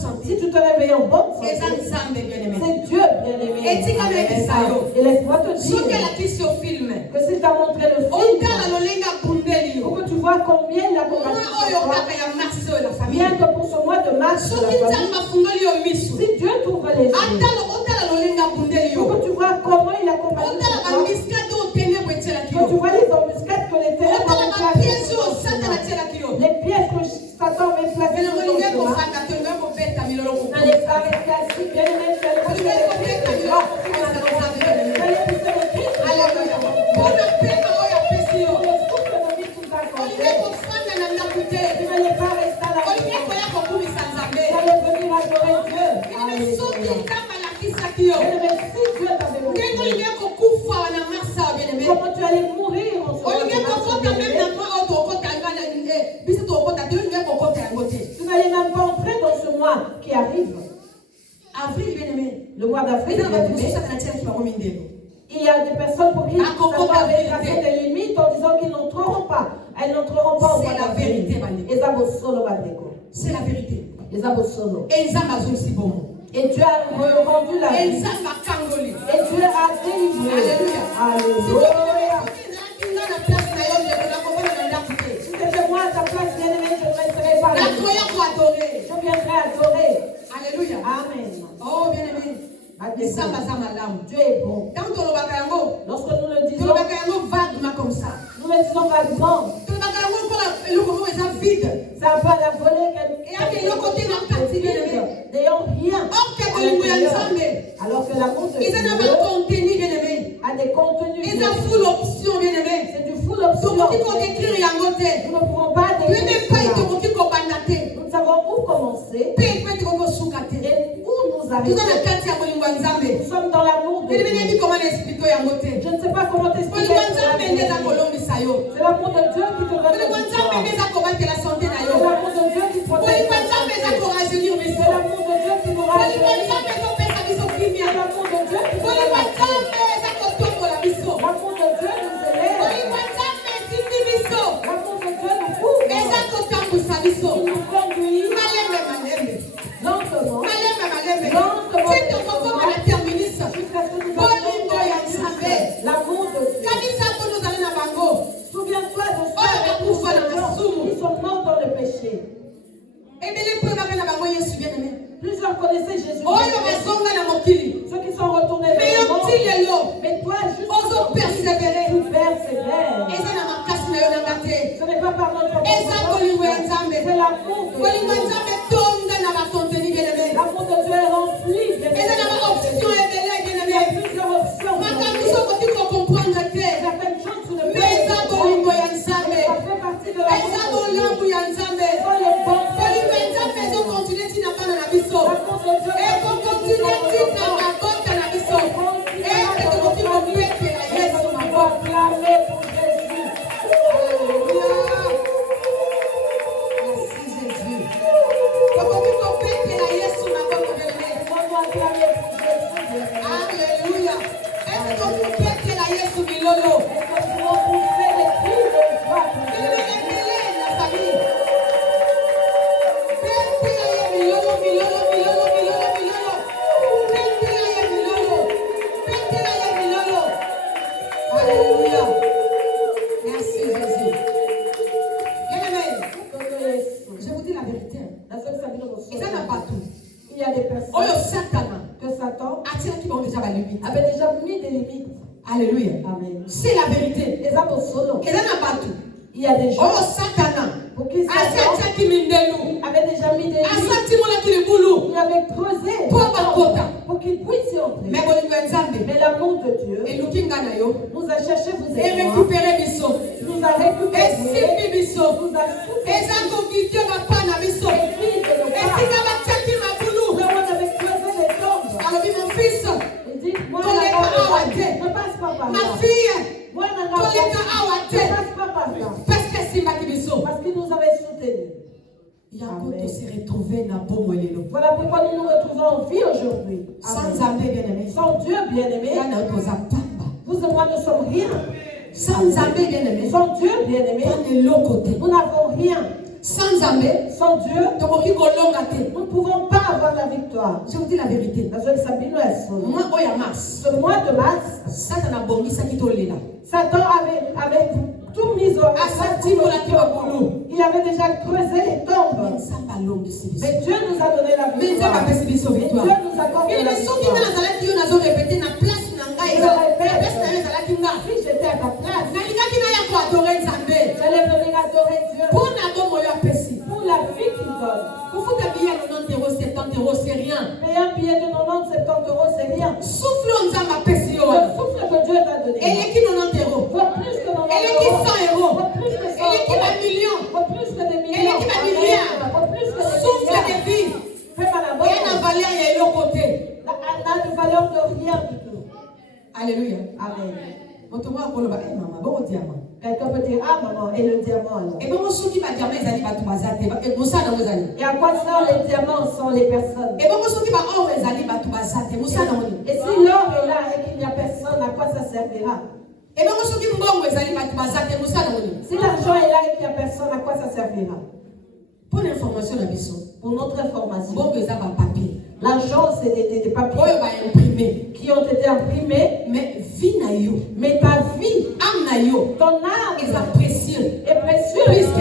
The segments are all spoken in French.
santé. Si tu te réveilles en bonne santé, C'est Dieu bien-aimé. Et laisse-moi te dire que si tu as montré le film, pour que tu vois combien il a combattu bien que pour ce mois de mars, si Dieu t'ouvre les yeux, pour que tu vois comment il a combattu, que tu vois les embuscades que les ténèbres ont placées, les pièges que Satan avait placées sur ton chemin. N'allez pas rester assis, bien-aimé, tu allais pousser les pieds de Dieu. Tu allais pousser les pieds de Dieu. Pour le souffle de vie qui va compter. Tu n'allais pas rester à la maison. Tu allais venir adorer Dieu. Bien-aimé, si Dieu t'avait montré comment tu allais mourir en ce moment, tu n'allais même pas entrer dans ce mois qui arrive. Avril, bien-aimé. Le mois d'avril, il y a des personnes pour qui Satan avait tracé des limites en disant qu'ils n'entreront pas. Elles n'entreront pas au mois d'avril. C'est la vérité. Et Dieu a rendu la vie. Et Dieu a délivré. Alléluia. Si c'était moi à ta place, bien-aimé, je ne resterai pas là. Je viendrai adorer. Alléluia. Amen. Oh, bien-aimé. Dieu est bon. Lorsque nous le disons, comme ça. Nous le disons vaguement. C'est un peu à la volée n'ayant rien. Alors que l'amour de Dieu a des contenus. C'est du full option. Nous ne pouvons pas décrire cela. Nous ne savons où commencer et où nous arrivons. Nous sommes dans l'amour de Dieu. Je ne sais pas comment t'expliquer. C'est l'amour de Dieu qui te donne la victoire. C'est l'amour de Dieu qui protège. C'est l'amour de Dieu qui nous rassure. C'est l'amour de Dieu qui nous élève. L'amour de Dieu nous élève. L'amour de Dieu nous couvre. Il nous conduit lentement. Jusqu'à ce que nous l'amour de Dieu. Souviens-toi de ceux qui sont morts dans le péché. Plusieurs connaissaient Jésus. Ceux qui sont retournés vers le monde. Mais toi, juste tu persévères. Ce n'est pas par notre propre force. C'est l'amour de Dieu. L'amour de Dieu est rempli. Il y a plusieurs options. Certaines choses tu ne peux pas. Ça fait partie de l'amour de Dieu. Il y a des personnes que Satan avait déjà mis des limites. Alléluia. Amen. C'est la vérité. Il y a des gens pour qui Satan avait déjà mis des limites. Il avait creusé pour qu'il puisse y entrer. Mais l'amour de Dieu nous a cherché, vous et moi, nous a récupéré, nous a soufflé, il dit, moi, ne passe pas par là. Ma fille, moi, ne passe pas par là. Parce qu'il nous avait soutenus. Voilà pourquoi nous nous retrouvons en vie aujourd'hui. Sans Dieu bien-aimé, vous et moi ne sommes rien. Sans Dieu bien-aimé, nous n'avons rien. Sans Dieu, nous ne pouvons pas victoire. Je vous dis la vérité. Moi, au ya mars. Ce mois de mars, Satan a bongi ça qui t'a là. Satan avait tout mis au il avait déjà creusé les tombes. Mais Dieu nous a donné la victoire. Dieu nous a accordé la victoire. Si j'étais à ta place, j'allais venir adorer Dieu pour la vie qu'il donne. Payer un billet de 90 €, 70 €, c'est rien. Payer un billet de 90, 70 €, c'est rien. Souffle on a ma Le souffle que Dieu t'a donné. Elle est qui 90 €? Vaut plus que 90 €. Elle est qui 100 €? Vaut plus que 100 €. Elle est qui un million? Vaut plus que des millions. Elle est qui un milliard? Vaut plus que des Souffle milliards. de vie. Fais pas la bonne. Et la valeur il y a l'autre côté. Elle n'a de valeur de rien du tout. Alléluia. Amen. Maman, bon diamant. Quelqu'un peut dire, ah maman, et le diamant alors? Et bon, ceux qui va diamant, ils allaient battre bazate. Et Moussa dans vos années. Et à quoi servent les diamants sans les personnes? Et bon, ceux qui va or, ils allaient battre bazate. Moussa dans vos années. Et si l'or est là et qu'il n'y a personne, à quoi ça servira? Et bon, ceux qui vont ils allaient battre bazate. Moussa dans vos années. Si l'argent est là et qu'il n'y a personne, à quoi ça servira? Pour l'information, la mission. Pour notre information. Bon, ils ont un papier. L'argent, c'est des papiers qui ont été imprimés. Mais vie na yo. Mais ta vie, âme na yo. ton âme est précieux. Est précieux. Plus que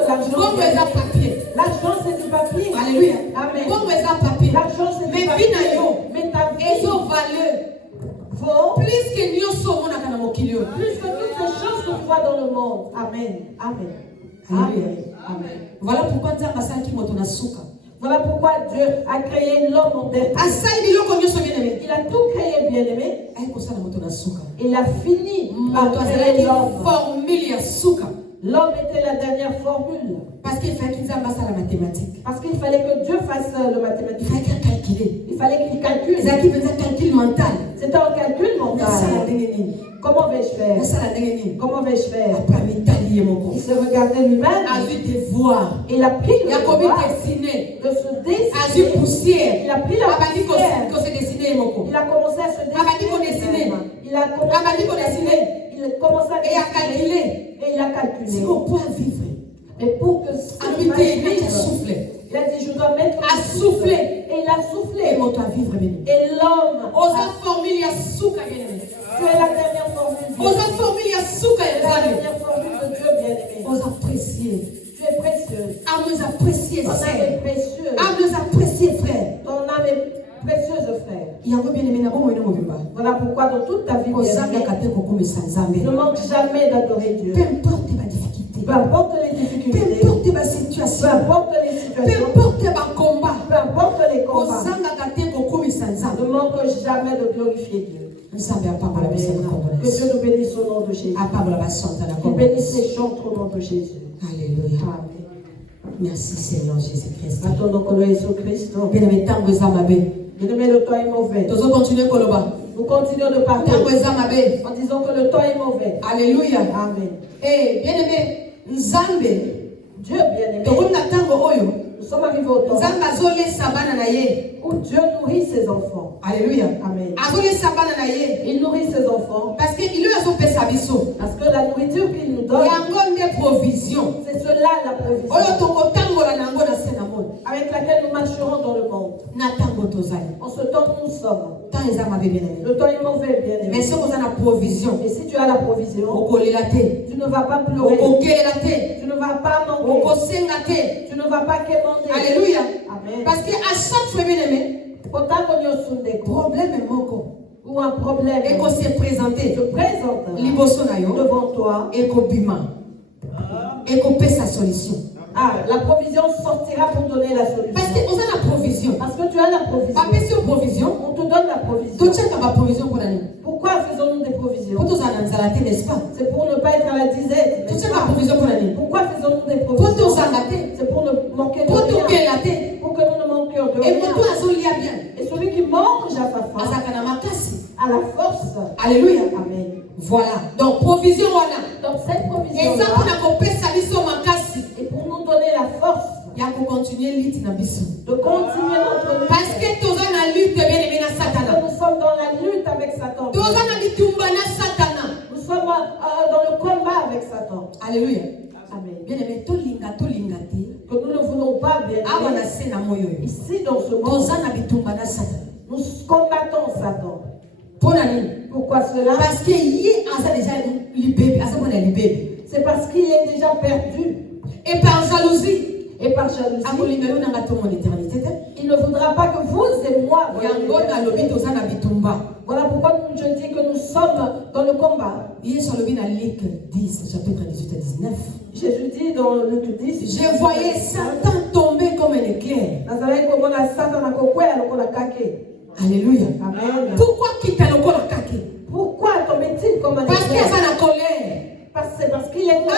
l'argent. Bon, ils ont papier. L'argent, c'est du papier. Alléluia. Amen. Bon, ils ont papier. L'argent, c'est du papier. Mais vie na yo. Mais ta vie, ils ont valeur. Vaut plus que nous sommes dans mon kilo. Plus que toutes les choses que tu vois dans le monde. Amen. Amen. Amen. Amen. Voilà pourquoi Dieu a fait qui m'a souka. Voilà pourquoi Dieu a créé l'homme en terre. Il a tout créé, bien-aimé. Il a fini par créer l'homme. L'homme était la dernière formule. Parce qu'il fallait qu'il fasse la mathématique. Parce qu'il fallait que Dieu fasse le mathématique. Il fallait qu'il calcule. Il fallait qu'il calcule. C'est un calcul mental. C'est un calcul mental. Comment vais-je faire? Comment vais-je faire? Il se regardait lui-même. Il a pris le devoir de se dessiner. Il a pris la poussière. Il a commencé à se dessiner. Il a commencé à dessiner. Il a commencé à calculer. Et il a calculé. C'est au point vivre. Mais pour que ça il a dit, je dois mettre à souffler. Et il a soufflé. Et vivre. Et l'homme. Tu es la dernière formule. La dernière formule de Dieu, bien-aimé. Tu es précieux. Ton âme est précieuse. Ton âme est précieuse. Ton âme est précieuse, frère. Voilà pourquoi dans toute ta vie, ne manque jamais d'adorer Dieu. Peu importe ma difficulté. Peu importe les difficultés. Peu importe ma situation. Peu importe les situations. Peu importe ma combat. Peu importe les combats. Ne manque jamais de glorifier Dieu. Que Dieu nous bénisse au nom de Jésus. Nous bénisse et chante au nom de Jésus. Alléluia. Amen. Merci Seigneur Jésus-Christ. Attendons que Jésus-Christ. Bien-aimé, bien-aimé, le temps est mauvais. Nous continuons de parler en disant que le temps est mauvais. Alléluia. Amen. Et bien-aimé, Nzambe, Dieu bien-aimé. Nous sommes arrivés au temps où Dieu nourrit ses enfants. Alléluia. Amen. Il nourrit ses enfants. Parce que la nourriture qu'il nous donne, c'est cela la provision avec laquelle nous marcherons dans le monde. En ce temps où nous sommes. Le temps est mauvais, bien aimé. Mais si vous avez la provision, et si tu as la provision, tu ne vas pas pleurer. Tu ne vas pas manquer. Tu ne vas pas quémander. Alléluia. Amen. Parce qu'à chaque fois, bien aimé, problème est manquant. Ou un problème et qu'on s'est présenté, se présente devant toi et qu'on bima et qu'on paie sa solution. Ah, la provision sortira pour donner la solution. Parce qu'on a la provision. Parce que tu as la provision. On te donne la provision. Pourquoi faisons-nous des provisions? N'est-ce pas? C'est pour ne pas être à la disette. Pourquoi faisons-nous des provisions? C'est pour ne manquer de rien. Pour que nous ne manquions de rien. Et celui qui mange à sa faim a la force. Alléluia. Amen. Voilà. Donc provision voilà. Donc cette provision. Et ça pour et pour nous donner la force. Il y a pour continuer lutte dans biso. De continuer notre lutte. Parce que tous en la lutte bien aimé na Satan. Nous sommes dans la lutte avec Satan. Tous en la bitumba na Satan. Nous sommes dans le combat avec Satan. Alléluia. Amen. Bien aimé to linga te. Que nous ne voulons pas bien. Ici dans ce monde, nous combattons Satan. Pourquoi cela? Parce que c'est parce qu'il est déjà perdu. Et par jalousie. Et par jalousie, il ne voudra pas que vous et moi. Voilà pourquoi je dis que nous sommes dans le combat. Luc 10, chapitre 18 et 19. Jésus dit dans Luc 10, je voyais Satan tomber comme un éclair. Alléluia. Amen. Pourquoi quitter le corps à kake? Pourquoi tombe-t-il comme un Parce qu'il éclair? est en colère. Parce qu'il est en colère.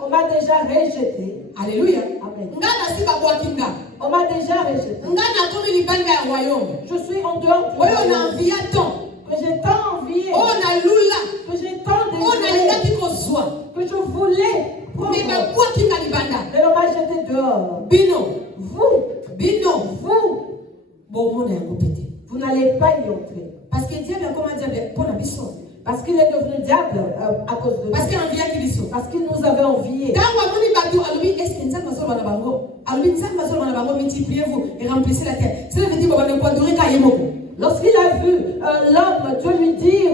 On m'a déjà rejeté. Alléluia. Amen. On m'a déjà rejeté. Je suis en dehors du royaume. Que j'ai tant envié. Que j'ai tant désiré. Que je voulais prendre. Mais on m'a jeté dehors. Vous n'allez pas y entrer. Parce que diable a comment diable pour la mission. Parce qu'il est devenu diable à cause de nous. Parce qu'il envie qui mission. Parce qu'il nous avait enviés. Est-ce que nous avons multipliez-vous et remplissez la terre. Cela veut dire qu'on va durer qu'à Yemoko. Lorsqu'il a vu l'homme, Dieu lui dire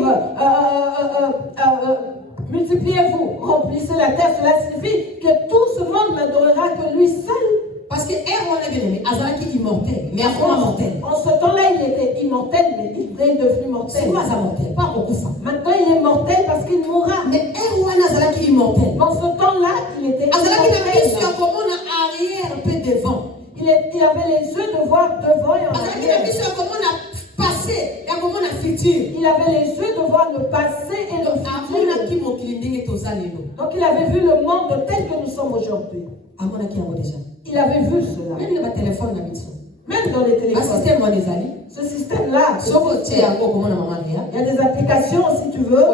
multipliez-vous, remplissez la terre, cela signifie que tout ce monde n'adorera que lui seul. Parce que Aaron est bien aimé, Azara qui est immortel, mais Aaron mortel. En ce temps-là, il était immortel, mais il est devenu mortel. C'est quoi ça mortel? Pas beaucoup ça. Maintenant, il est mortel parce qu'il mourra. Mais Aaron Azara qui est immortel. En ce temps-là, il était Azara qui immortel. est sur comment on a arrière peu devant. Il avait les yeux de voir devant et en Azara qui arrière. est sur comment on a passé et comment on a futur. Il avait les yeux de voir le passé et le futur. Donc il avait vu le monde tel que nous sommes aujourd'hui. Il avait vu cela. Même dans le téléphone, même dans les téléphones. Ce système-là, il y a des applications si tu veux.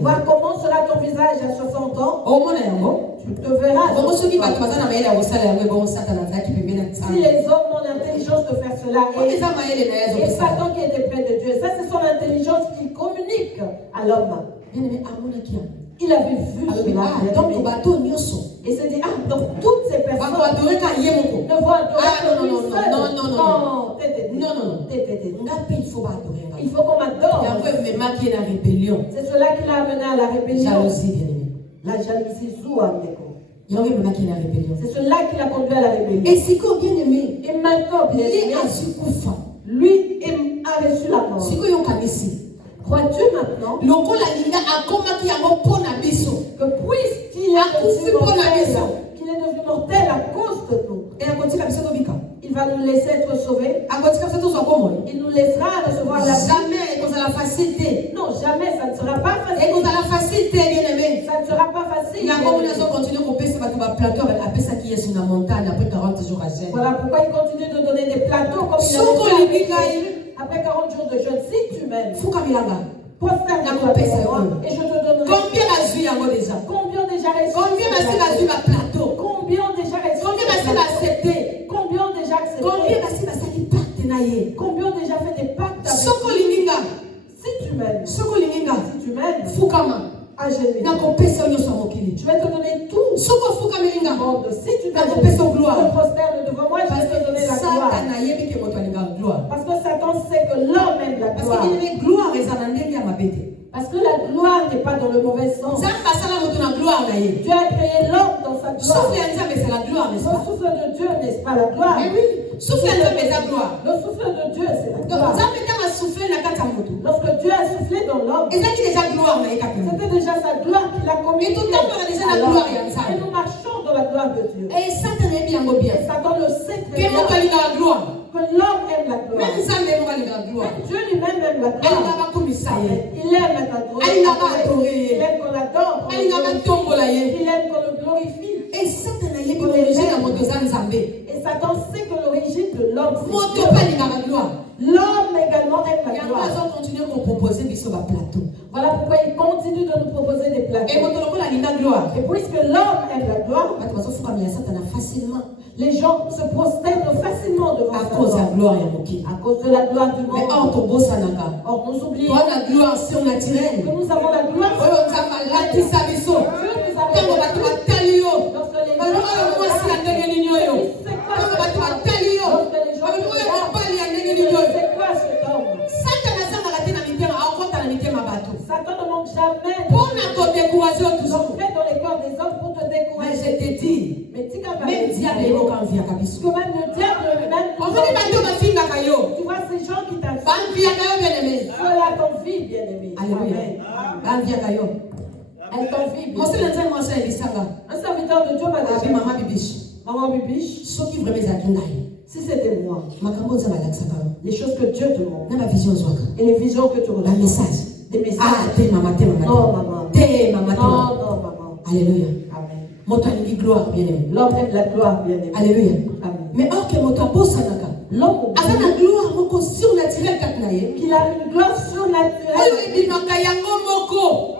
Voir comment sera ton visage à 60 ans. Tu te verras. Si les hommes ont l'intelligence de faire cela, et Satan qui était près de Dieu, ça c'est son intelligence qui communique à l'homme. Il avait vu cela. Et se dit, donc toutes ces personnes ne vont adorer lui seul. Non. Il faut qu'on m'adore. C'est cela qui l'a amené à la rébellion. La jalousie c'est cela qui l'a conduit à la rébellion. Et maintenant, bien aimé, lui a reçu la mort. Crois-tu maintenant que puisqu'il est devenu mortel à cause de nous, il va nous laisser être sauvés, il nous laissera recevoir la vie. La facilité. Non, jamais, ça ne sera pas facile. Et la facilité, bien aimé. Ça ne sera pas facile. Il continue à baisser plateau avec ça qui est sur la montagne après 40 jours à jeûne. Voilà pourquoi il continue de donner des plateaux comme il a fait après 40 jours de jeûne. Si tu m'aimes, prosterne-toi et je te donnerai. Combien la vie a déjà? Combien déjà reçu? Combien la vie va plateau? Combien déjà reçu? Combien va accepté? Combien déjà accepté? Combien va qui pacte naïe? Combien déjà fait des pactes avec Sokolinga? Si tu m'aimes, si tu m'aimes, Fukama. À genoux. Je vais te donner tout. Si tu te prosternes devant moi, je vais te donner la gloire. Parce que Satan sait que l'homme aime la gloire. Parce que la gloire n'est pas dans le mauvais sens. Dieu a créé l'homme dans sa gloire. Le souffle de Dieu, n'est-ce pas la gloire? Le souffle de Dieu, c'est la gloire. Lorsque Dieu a soufflé dans l'homme, c'était déjà sa gloire qu'il a communiquée. Et nous marchons dans la gloire de Dieu. Et Satan le sait très bien. Que l'homme aime la gloire. Même Dieu lui-même aime la gloire. Il aime être adoré. Il aime qu'on l'adore. Il aime qu'on le glorifie. Et Satan sait que l'origine de l'homme, l'homme également aime la gloire. Voilà pourquoi il continue de nous proposer des plateaux. Et puisque l'homme aime la gloire, les gens se prosternent facilement devant à cause de la gloire à cause de la gloire du monde. Or nous oublions que nous avons la gloire. diable est au camp via Kabiso. Que même le diable lui-même. On veut dire Tu vois ces gens qui t'insultent. Cela t'envie, bien-aimé. Alléluia. Elle t'envie. Moi, c'est l'intérêt, moi, c'est Elisanga. Un serviteur de Dieu m'a dit, Maman Bibiche. Maman Bibiche, Ce qui vraiment est si c'était moi, les les choses que Dieu te montre, choses, et les visions que tu reçois, un message. des messages. Ah, t'es maman. Non, maman. T'es maman. Non, maman. Alléluia. Amen. Montagne dit gloire, bien aimé. L'homme aime la gloire, bien aimé. Alléluia. Amen. Mais or que mon tapo sanaka. L'homme Avec la gloire, mon surnaturel katnaye. qu'il a une gloire surnaturelle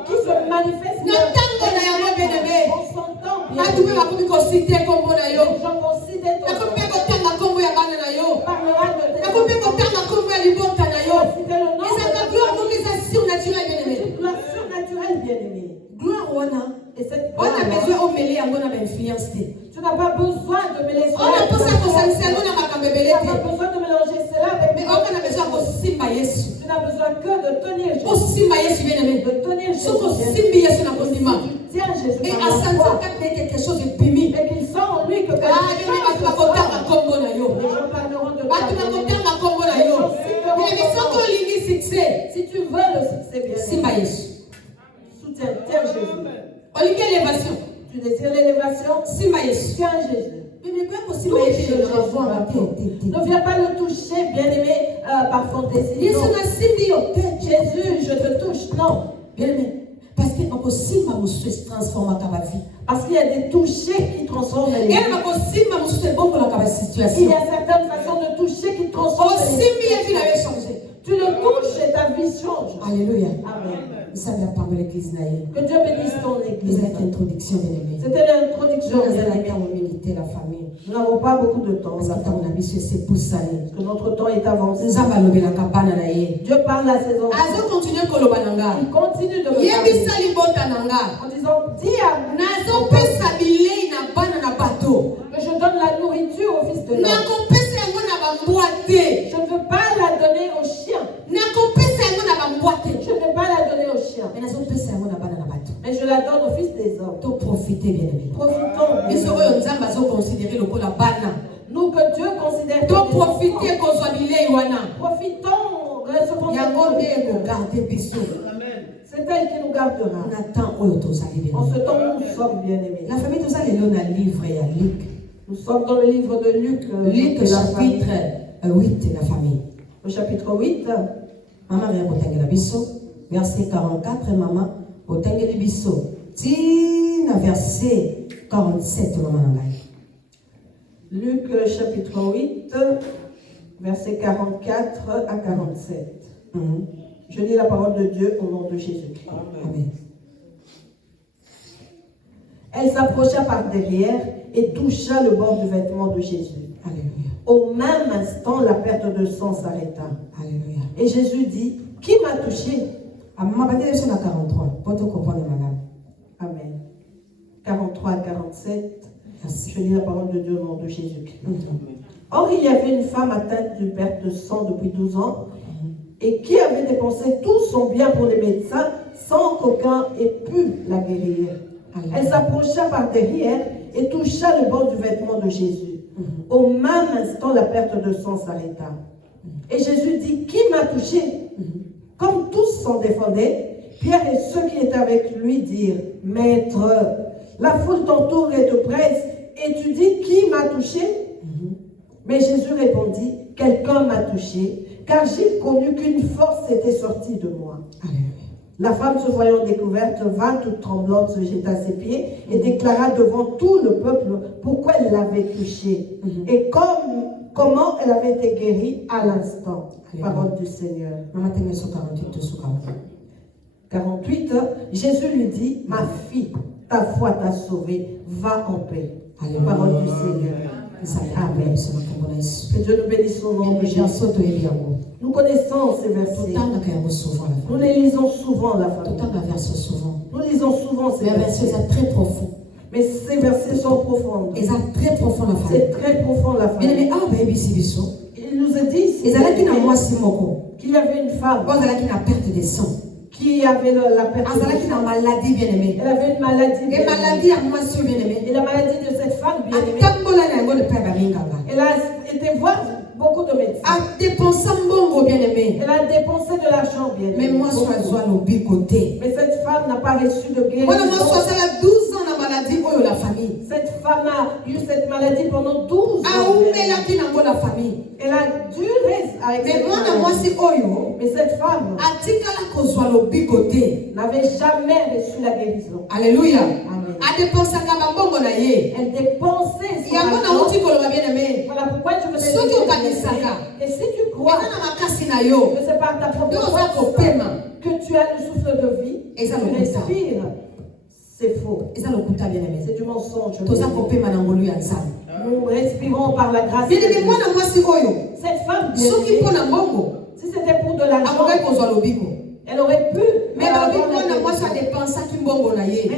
qui se manifeste Na tango na yango bien-aimé. en son temps, bien Atu pe bakomi kosite kombo na yo. Les gens vont citer ton Nakomi nom. pe kotanga kombo ya bana na yo. Parlera de tes Nakomi pe kotanga kombo ya libota na yo. citer le nom Ezaka de gloire moko eza surnaturel bien-aimé. une gloire surnaturelle, bien aimé. Gloire wana. Et cette On a gloire, besoin de mêler à mon influence. tu n'as pas besoin de mêler On a pensé que ça c'est nous na makambe Tu belete. n'as pas besoin de mélanger cela avec Mais on a besoin de simba Yesu. Tu n'as besoin que de tenir O Jésus. simba Yesu bien-aimé. De tenir Jésus. Soko simbi Yesu na kondima. Tu tiens Jésus. Et par à la Santa foi. Kate quelque chose de bimi. Et qu'il sent en lui que quelque Ah, bien aimé chose bato bakotanga kombo na yo. Les gens parleront de Bato toi. bakotanga kombo na yo. Mais soko lingi succès. Si tu veux le succès, bien Simba aimé, Yesu. soutiens, tiens Jésus. Olingi élévation. Tu désires l'élévation, Simba Yesu. tiens Jésus. Mais pas possible de Ne viens pas le toucher, bien-aimé, par fantaisie. Yesu Non. na simbi yo. Jésus, je te touche. Non. Bien aimé. Parce que on simba musu se transforme à ma vie. Parce qu'il y a des touchés qui transforment les Et vies. on a simba musu te bongo la kaba Il situation. y a certaines façons de toucher qui O transforment les simbi vies. Yesu na yo changer. Tu le touches et ta vie change. Alléluia. Amen. Ça vient par l'église naïe. Que Dieu bénisse ton église. C'est une introduction, bien aimé. C'était l'introduction Nous des allons amis. en militer la famille. Nous n'avons pas beaucoup de temps. Parce La que ton famille. ami, c'est pour ça. Parce que notre temps est avancé. Nous allons lever la cabane à l'aïe. Dieu parle à ses enfants. Azo continue koloba nanga. Il continue de me Yebisa parler. libota nanga. En disant, dis à Nazo pesa bilei na bana na bato. que je donne la nourriture au fils de l'homme. Nakopesa yango na bambwate. Je ne veux pas la donner aux chiens. Nakopesa yango na bambwate. Je ne vais pas la donner aux chiens. Mais nous allons passer à mon abana na bateau. Mais je la donne au fils des hommes. Donc profitez, bien aimé. Profitons. Mais ce que nous allons considérer le coup la bana. Nous que Dieu considère Donc comme profitez kozwa bilei wana. profitons, recevons Yango cette nde nourriture. garder biso. C'est elle qui nous gardera. On attend oyo tozali bien En aimé. ce temps où nous sommes bien-aimés. La famille tous allez lire un livre et un Luc. Nous sommes dans le livre de Luc, Luc de la famille. chapitre 8 la famille. Au chapitre 8, Maman rien botengela biso. Verset 44 maman botengeli biso. Tina verset 47 maman nangai. Luc chapitre 8, versets 44 à 47. Je lis la parole de Dieu au nom de Jésus-Christ. Amen. Elle s'approcha par derrière et toucha le bord du vêtement de Jésus. Alléluia. Au même instant, la perte de sang s'arrêta. Alléluia. Et Jésus dit, qui m'a touché? Maman bande sur la 43. Pour te comprendre madame. Amen. 43 à 47. Merci. Je lis la parole de Dieu au nom de Jésus-Christ. Or, il y avait une femme atteinte d'une perte de sang depuis 12 ans et qui avait dépensé tout son bien pour les médecins sans qu'aucun ait pu la guérir. Elle s'approcha par derrière et toucha le bord du vêtement de Jésus. Au même instant, la perte de sang s'arrêta. Et Jésus dit, qui m'a touché? Comme tous s'en défendaient, Pierre et ceux qui étaient avec lui dirent, Maître, la foule t'entoure et te presse, et tu dis, qui m'a touché? Mais Jésus répondit, quelqu'un m'a touché, car j'ai connu qu'une force était sortie de moi. Alléluia. La femme, se voyant découverte, vint toute tremblante, se jeta à ses pieds et déclara devant tout le peuple pourquoi elle l'avait touché et comment elle avait été guérie à l'instant. Parole du Seigneur. Maman t'aime sur 48 de sous 48, Jésus lui dit, ma fille, ta foi t'a sauvée, va en paix. Alléluia. Parole du Seigneur. Amen. Que Dieu nous bénisse au nom de Jésus. Nous connaissons ces versets. Nous les lisons souvent, la famille. Nous lisons souvent ces versets. Très profond. Mais ces versets sont profonds. Ils sont très profonds la famille. C'est très profond, la famille. Il nous a dit qu'il y avait une femme qui a perte de sang. qui avait la personne. maladie bien aimée. Elle avait une maladie. Et maladie à moi si bien aimée. Et la maladie de cette femme bien aimée. Elle a été voir beaucoup de médecins. Elle a dépensé de l'argent bien aimé. Mais moi je côté. Mais cette femme n'a pas reçu de guérison. Moi elle a 12 ans la maladie oh la famille. Cette femme a eu cette maladie pendant 12 ans. La famille. Elle a dû rester avec cette maladie. Mais cette femme n'avait jamais reçu la guérison. Alléluia. Amen. Elle dépensait Elle dépensait son argent. Voilà pourquoi je veux te dire. Et si tu crois que c'est par ta propre force que tu as le souffle de vie, et tu respires, c'est faux. C'est du mensonge. Nous respirons par la grâce de Dieu. Cette femme, si c'était pour de l'argent, elle aurait pu. Mais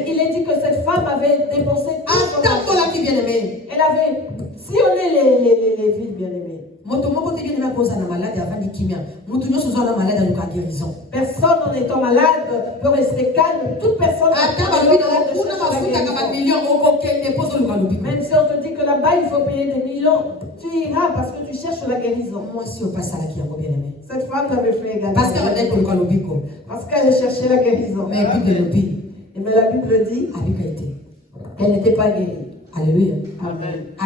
il est dit que cette femme avait dépensé tout son argent. Elle avait sillonné les villes bien-aimées. Personne en étant malade peut rester calme. Toute personne même si on te dit que là-bas il faut payer des millions, tu iras parce que tu cherches la guérison. Cette femme l'avait fait également. Parce qu'elle cherchait la guérison. Mais la Bible dit qu'elle n'était pas guérie. Alléluia. Amen. La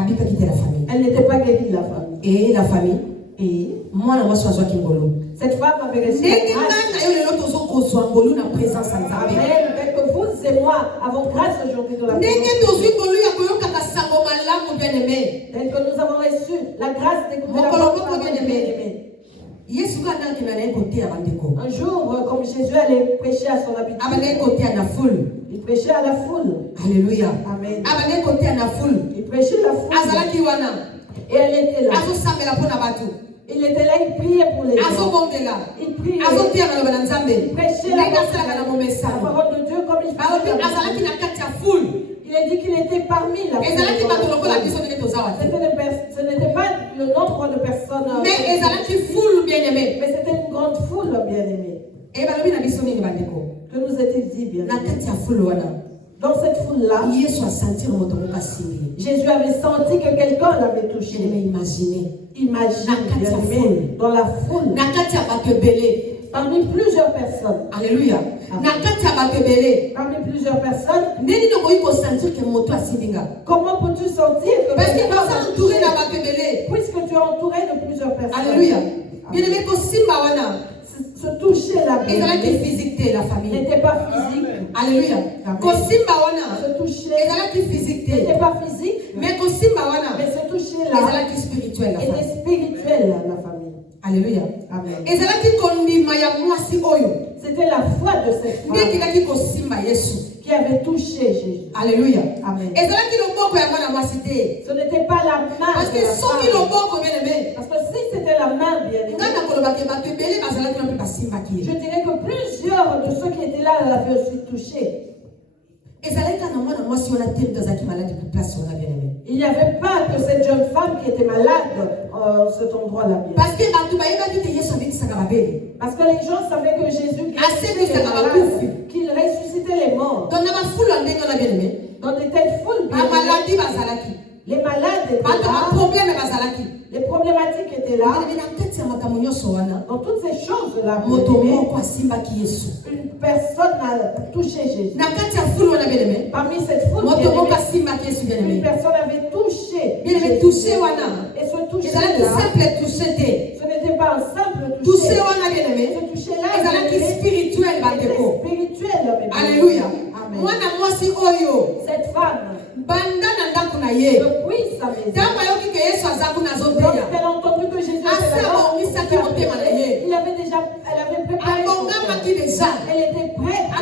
famille. Elle n'était pas guérie, la famille. Et la famille. Et moi, cette femme avait reçu la grâce. Amen. Que vous et moi avons grâce aujourd'hui de la présence. Tel que nous avons reçu la grâce d'écouter la parole de bien-aimé. Un jour, comme Jésus allait prêcher à son habitude, il prêchait à la foule. Alléluia. Amen. Il prêchait à la foule. Et elle était là. Il était là, il priait pour les gens. Il priait. Il prêchait la parole de Dieu comme il faisait. Il a dit qu'il était parmi la foule. Ce n'était pas le nombre de personnes. Mais c'était une grande foule bien-aimée. Que nous a-t-il dit bien-aimés? Dans cette foule-là, Jésus avait senti que quelqu'un l'avait touché. Imaginez, dans la foule, parmi plusieurs personnes. Alléluia. Parmi plusieurs personnes, comment peux-tu sentir que puisque tu es entouré de plusieurs personnes? Alléluia. Se toucher la physique la famille n'était pas physique. Alléluia. Se toucher n'était pas physique, mais se toucher là était spirituel était spirituel la famille. Alléluia. Amen. C'était la foi de cette femme qui avait touché Jésus. Alléluia. Amen. Ce n'était pas la main. Parce que si c'était la main bien-aimée, je dirais que plusieurs de ceux qui étaient là l'avaient aussi touché. Il n'y avait pas que cette jeune femme qui était malade en cet endroit-là. Parce que les gens savaient que Jésus qu'il ressuscitait les morts. Dans de telles foules, les malades étaient là. Les problématiques étaient là. Dans toutes ces choses-là, une personne a touché Jésus. Parmi cette foule, une personne avait touché Jésus. Et ce toucher-là, ce n'était pas un simple toucher. Ce toucher-là était spirituel. Alléluia. Cette femme, depuis sa maison, lorsqu'elle a entendu que Jésus était là, elle avait préparé son cœur. Elle était prête en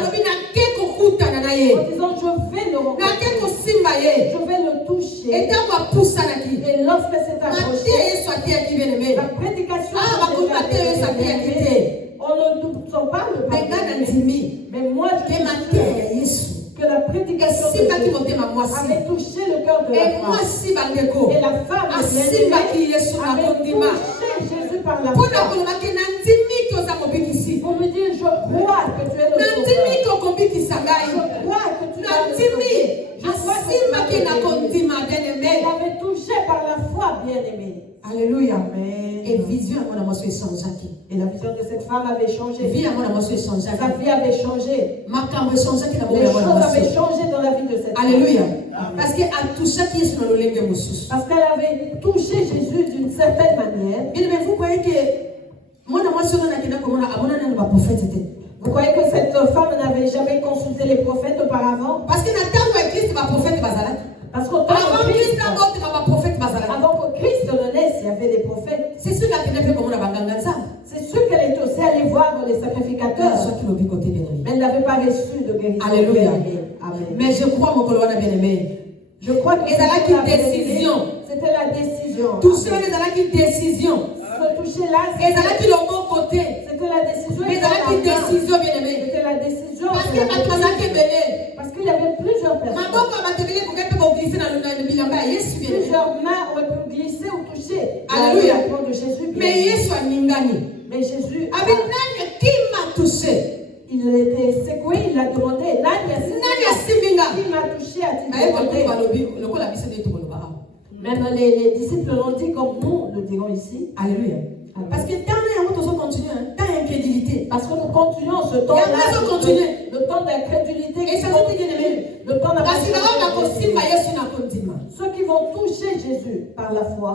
disant je vais le rencontrer, je vais le toucher. Et lorsque c'est approché, la prédication on ne s'en parle pas. Mais moi je dis que la prédication avait touché le cœur de la femme. Et la femme avait touché Jésus par la foi. Pour lui dire, je crois que tu touché par la foi, bien-aimé. Alléluia. Amen. Et vision à mon amour sans Jacques. Et la vision de cette femme avait changé. Vie à mon amour sans Jacques. Sa vie avait changé. Ma cambre sans Jacques. Les choses avaient changé dans la vie de cette femme. Alléluia. Parce qu'elle a tout ça qui est sur le linge de Moussous. Parce qu'elle avait touché Jésus d'une certaine manière. Bien, mais vous croyez que mon amour sur le prophète était. Vous croyez que cette femme n'avait jamais consulté les prophètes auparavant? Parce que Christ va prophète Bazalak. Parce qu'avant que Christ ne naisse, il y avait des prophètes. C'est sûr qu'elle était comme C'est sûr qu'elle est aussi allée voir les sacrificateurs. Mais elle n'avait pas reçu de guérison. Alléluia. Amen. Mais je crois, mon colonel bien-aimé. Je crois que c'était la décision. C'était la décision. Toucher les ala qui décision. Se toucher là. Les ala qui l'ont bon côté. C'était la décision. Les ala qui décision bien aimé. C'était la décision. Parce que parce qu'il y avait plusieurs personnes. Plusieurs mains auraient pu glisser ou toucher. Alléluia. La croix de Jésus. Mais Jésus a ningani. Mais Jésus. Avec Nani qui m'a touché. Il était secoué, il a demandé. Nani qui m'a touché à demandé. Même les disciples l'ont dit comme nous le dirons ici. Alléluia. Parce que tant qu'on continue, tant incrédulité. Parce que nous continuons ce temps-là. Le temps d'incrédulité. Et ça veut dire le temps d'incrédulité. Ceux qui vont toucher Jésus par la foi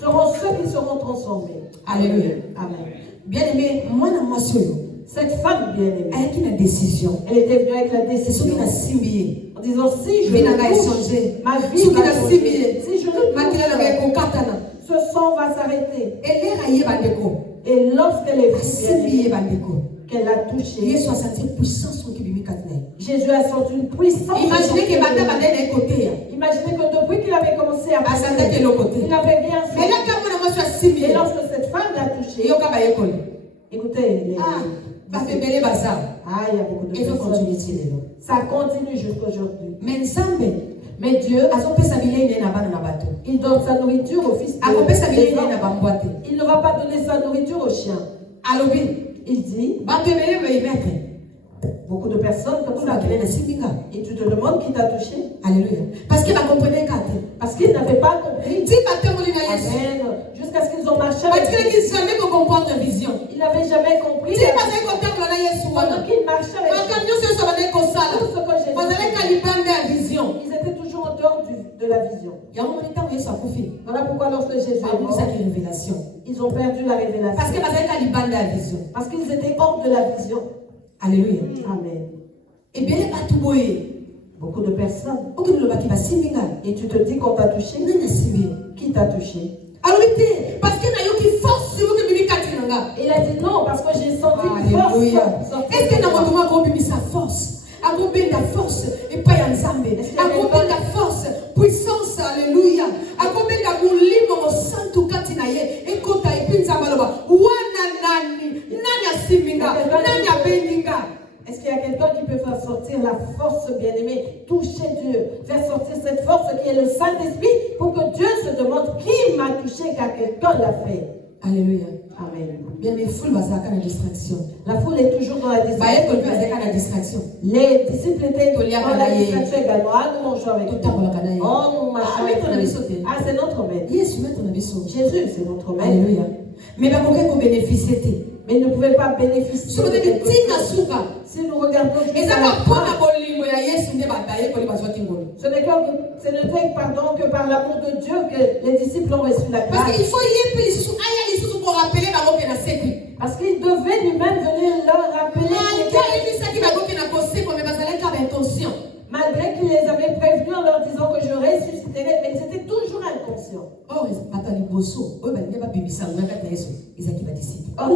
seront ceux qui seront transformés. Alléluia. Amen. Bien aimé, moi, cette femme bien-aimée, avec une décision. Elle était venue avec la décision. En disant si je touche, ma vie va changer. Si je le touche, ce sang va s'arrêter. Et lorsqu'elle est venue, qu'elle a touché, Jésus a senti une puissance. Imaginez que depuis qu'il avait commencé à passer, il n'avait rien fait. Et lorsque cette femme l'a touché, écoutez, il y a beaucoup de personnes. Ça continue jusqu'aujourd'hui. Mais Dieu, il donne sa nourriture au fils de l'homme. Il ne va pas donner sa nourriture aux chiens. Il dit, beaucoup de personnes comme ça. Et tu te demandes qui t'a touché. Alléluia. Parce qu'il n'avait pas compris. Amen. Jusqu'à ce qu'ils ont marché avec lui. Il n'avait jamais compris. Pendant qu'ils marchaient avec lui, tout ce que j'ai vu, ils étaient toujours en dehors de la vision. Voilà pourquoi lorsque Jésus est mort, ils ont perdu la révélation. Parce qu'ils étaient hors de la vision. Alléluia. Amen. Et bien, beaucoup de personnes. Et tu te dis qu'on t'a touché. Qui t'a touché? Il a dit non parce que j'ai senti une force. Est-ce que dans mon moment sa force? À combien de force et pas en Zambé? À combien de force, puissance, alléluia. À combien de moulimo santo katinaye et kota et pinzamaloba. Wana nani, nani asiminga, nani abeninga. Est-ce qu'il y a quelqu'un qui peut faire sortir la force, bien-aimé, toucher Dieu, faire sortir cette force qui est le Saint-Esprit pour que Dieu se demande qui m'a touché car quelqu'un l'a fait. Alléluia. Amen. Bien, mais foule va la distraction. La foule est toujours dans la distraction. Les disciples étaient dans la distraction également. Ah, nous mangeons avec eux. Oh, nous marchons avec eux. Ah, c'est notre maître. Jésus, c'est notre maître. Alléluia. Mais pas qu'on bénéficie. Mais ils ne pouvaient pas bénéficier. Si nous regardons, ce n'était que par l'amour de Dieu que les disciples ont reçu la grâce. Parce qu'il devait lui-même venir leur rappeler. Malgré qu'il les avait prévenus en leur disant que je ressusciterai, mais ils étaient toujours inconscients. Or,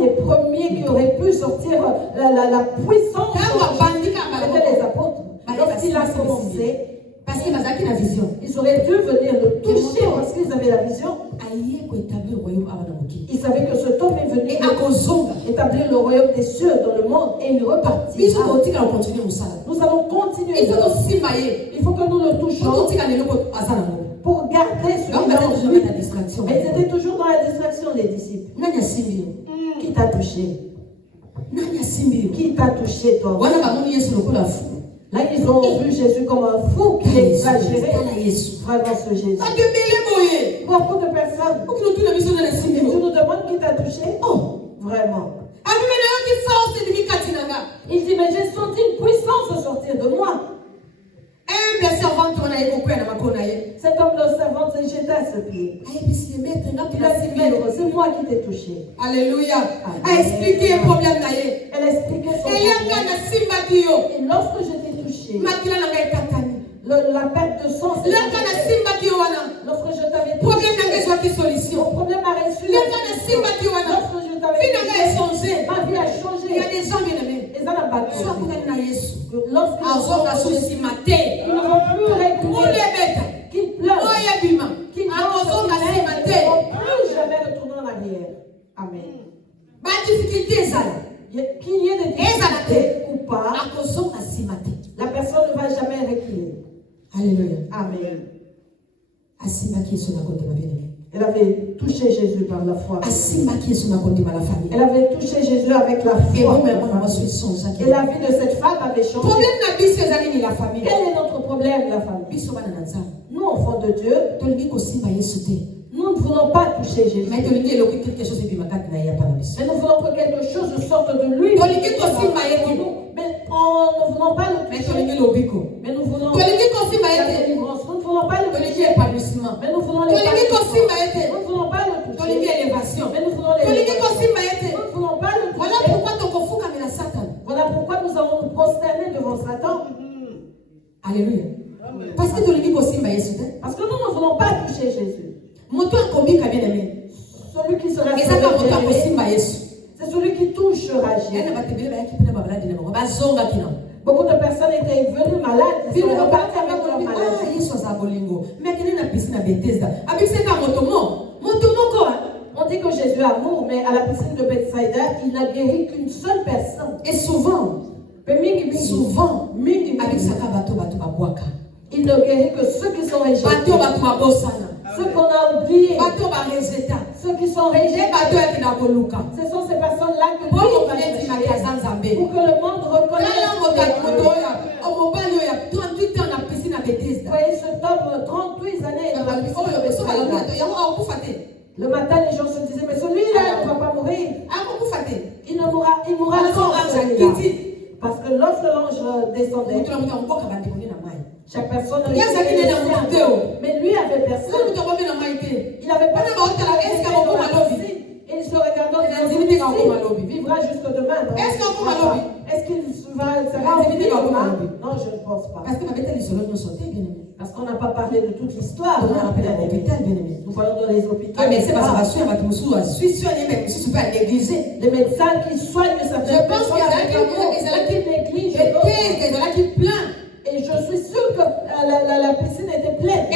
les premiers qui auraient pu sortir la puissance, c'était les apôtres. Lorsqu'il a commencé, parce qu'il a la vision, ils auraient dû venir le toucher parce qu'ils avaient la vision. Ils savaient que cet homme est venu établir le royaume des cieux dans le monde et il repartit. Nous allons continuer. Il faut que nous le touchions pour garder ce mais ils étaient toujours dans la distraction, les disciples. Qui t'a touché? Qui t'a touché, toi? Là, ils ont vu Jésus comme un fou qui exagérait vraiment ce Jésus. Beaucoup de personnes. Et tu nous demandes qui t'a touché? Oh, vraiment. Il dit, mais j'ai senti une puissance sortir de moi. Cet homme de servante s'est jeté à ses pieds. Il a dit, maître, c'est moi qui t'ai touché. Alléluia. A expliqué le problème. Elle a expliqué son problème. Et lorsque je t'ai touché, la perte de sang, c'est lorsque je t'avais touché, mon problème a résolu. Lorsque je t'avais touché, ma vie a changé. Il y a des gens bien aimés. Et ça n'a pas de lorsqu'ils ils ne vont plus réguler, qu'ils pleurent, qu'ils vont plus jamais retourner en arrière. Amen. Qu'il y ait des difficultés ou pas, la personne ne va jamais reculer. Alléluia. Amen. Elle Elle avait touché Jésus par la foi. famille. Elle avait touché Jésus avec la foi. Et la vie de cette femme avait changé. Quel est notre problème, la famille? Nous, enfants de Dieu, nous ne voulons pas toucher Jésus. Mais nous voulons que quelque chose sorte de lui. Mais nous ne voulons pas le toucher. Mais nous voulons la délivrance. Nous ne voulons pas le toucher. Mais nous voulons l'épanouissement. Nous ne voulons pas le toucher. Mais nous voulons l'élévation. Nous ne voulons pas le toucher. Voilà pourquoi nous allons nous prosterner devant Satan. Alléluia. Parce que nous ne voulons pas toucher Jésus. Celui qui sera sauvé, c'est celui qui touchera Jésus. Beaucoup de personnes étaient venues malades. Ils sont repartis avec leur maladie. On dit que Jésus a mort, mais à la piscine de Bethsaïda, il n'a guéri qu'une seule personne. Et souvent, il ne guérit que ceux qui sont rejetés. Ceux qu'on a oubliés. Ceux qui sont rejetés. Ce sont ces personnes-là que Dieu va chercher pour que le monde reconnaisse. Vous voyez cet homme, 38 années dans la piscine de Bethsaïda. Le matin, les gens se disaient, mais celui-là ne va pas mourir. Il mourra quand celui-là. Parce que lorsque l'ange descendait, chaque personne mais lui avait personne. Il avait personne. Et il se regardant, il vivra jusque demain. Est-ce qu'il sera demain? Non, je ne pense pas. Parce qu'on n'a pas parlé de toute l'histoire. Nous voyons dans les hôpitaux. Les médecins qui soignent certaines personnes avec l'amour, qui négligent d'autres. Qui plein. Et je suis sûre que la piscine était pleine.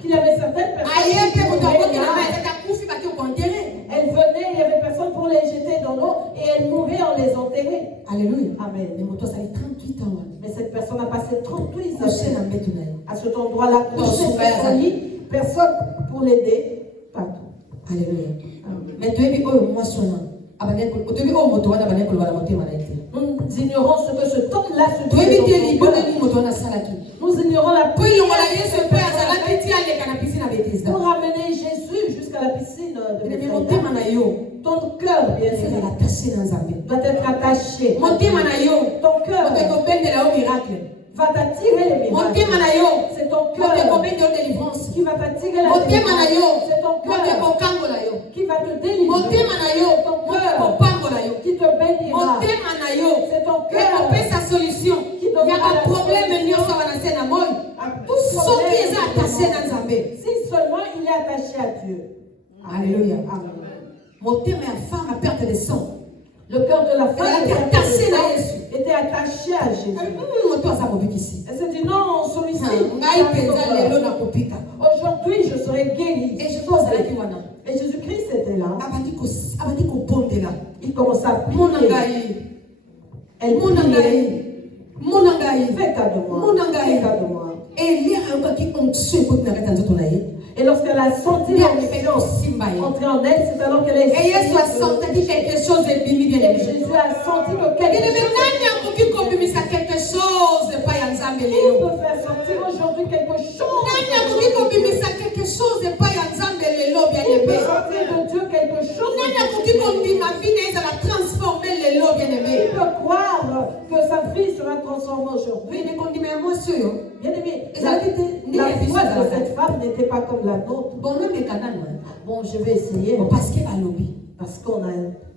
Qu'il y avait certaines personnes. Elles venaient, il n'y avait personne pour les jeter dans l'eau et elles mouraient en les enterrant. Alléluia. Amen. Mais cette personne a passé 38 ans à cet endroit-là, personne pour l'aider. Partout. Alléluia. Mais nous ignorons ce que ce homme-là se dit. Nous ignorons la prière pour ramener Jésus jusqu'à la piscine de Bethsaïda. Ton cœur, bien aimé, doit être attaché. Ton cœur va t'attirer les miracles. C'est ton cœur qui va t'attirer la délivrance. C'est ton cœur qui va te délivrer. Ton cœur qui te bénira. C'est ton cœur qui donnera la solution. Si seulement il est attaché à Dieu. Alléluia. Amen. Le cœur de la femme était attaché à Jésus. Elle s'est dit non, celui-ci. Aujourd'hui, je serai guéri. Et Jésus-Christ était là. Il commença à prier. Elle priait. Fais cas de moi. Fais cas de moi. Et lorsqu'elle a senti l'onction entrer en elle, c'est alors qu'elle est. Et Jésus a senti quelque chose de Jésus a senti que quelque chose. peut faire sortir aujourd'hui quelque chose? Quelque chose et pas Nzambe lelo bien Il peut aimé. sortir de Dieu quelque chose. bien-aimé. Il peut croire que sa vie sera transformée aujourd'hui. Bien aimé, la foi de cette femme n'était pas comme la nôtre. Bon, je vais essayer. Parce qu'on a.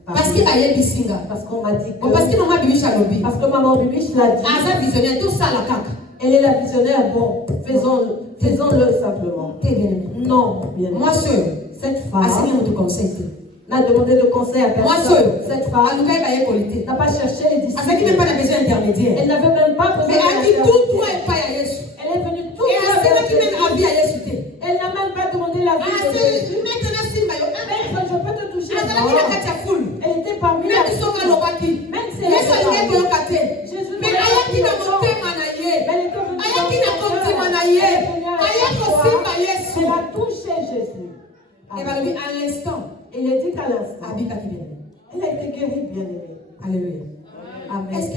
Parce qu'il a bisinga. Parce qu'on m'a dit que. Parce que maman Bibiche a lobby. Parce que maman Bibiche l'a dit. Ah, ça visionnaire, tout ça la caca. Elle est la visionnaire. Bon, faisons-le simplement. Non, bien aimé. Moi seul. Cette femme. Assez de conseil. N'a demandé de conseil à personne. Moi seul. Cette femme n'a pas cherché les disciples. Elle n'avait même pas besoin. Mais elle dit tout toi et pas à Jésus. Elle est venue tout et elle n'a même pas demandé la vie de Jésus. Maître, je peux te toucher. Elle était parmi la même si elle était Jésus. Mais elle était elle a touché Jésus. Et à l'instant, il a dit qu'à l'instant, elle a été guérie, bien aimée. Alléluia. Amen. Est-ce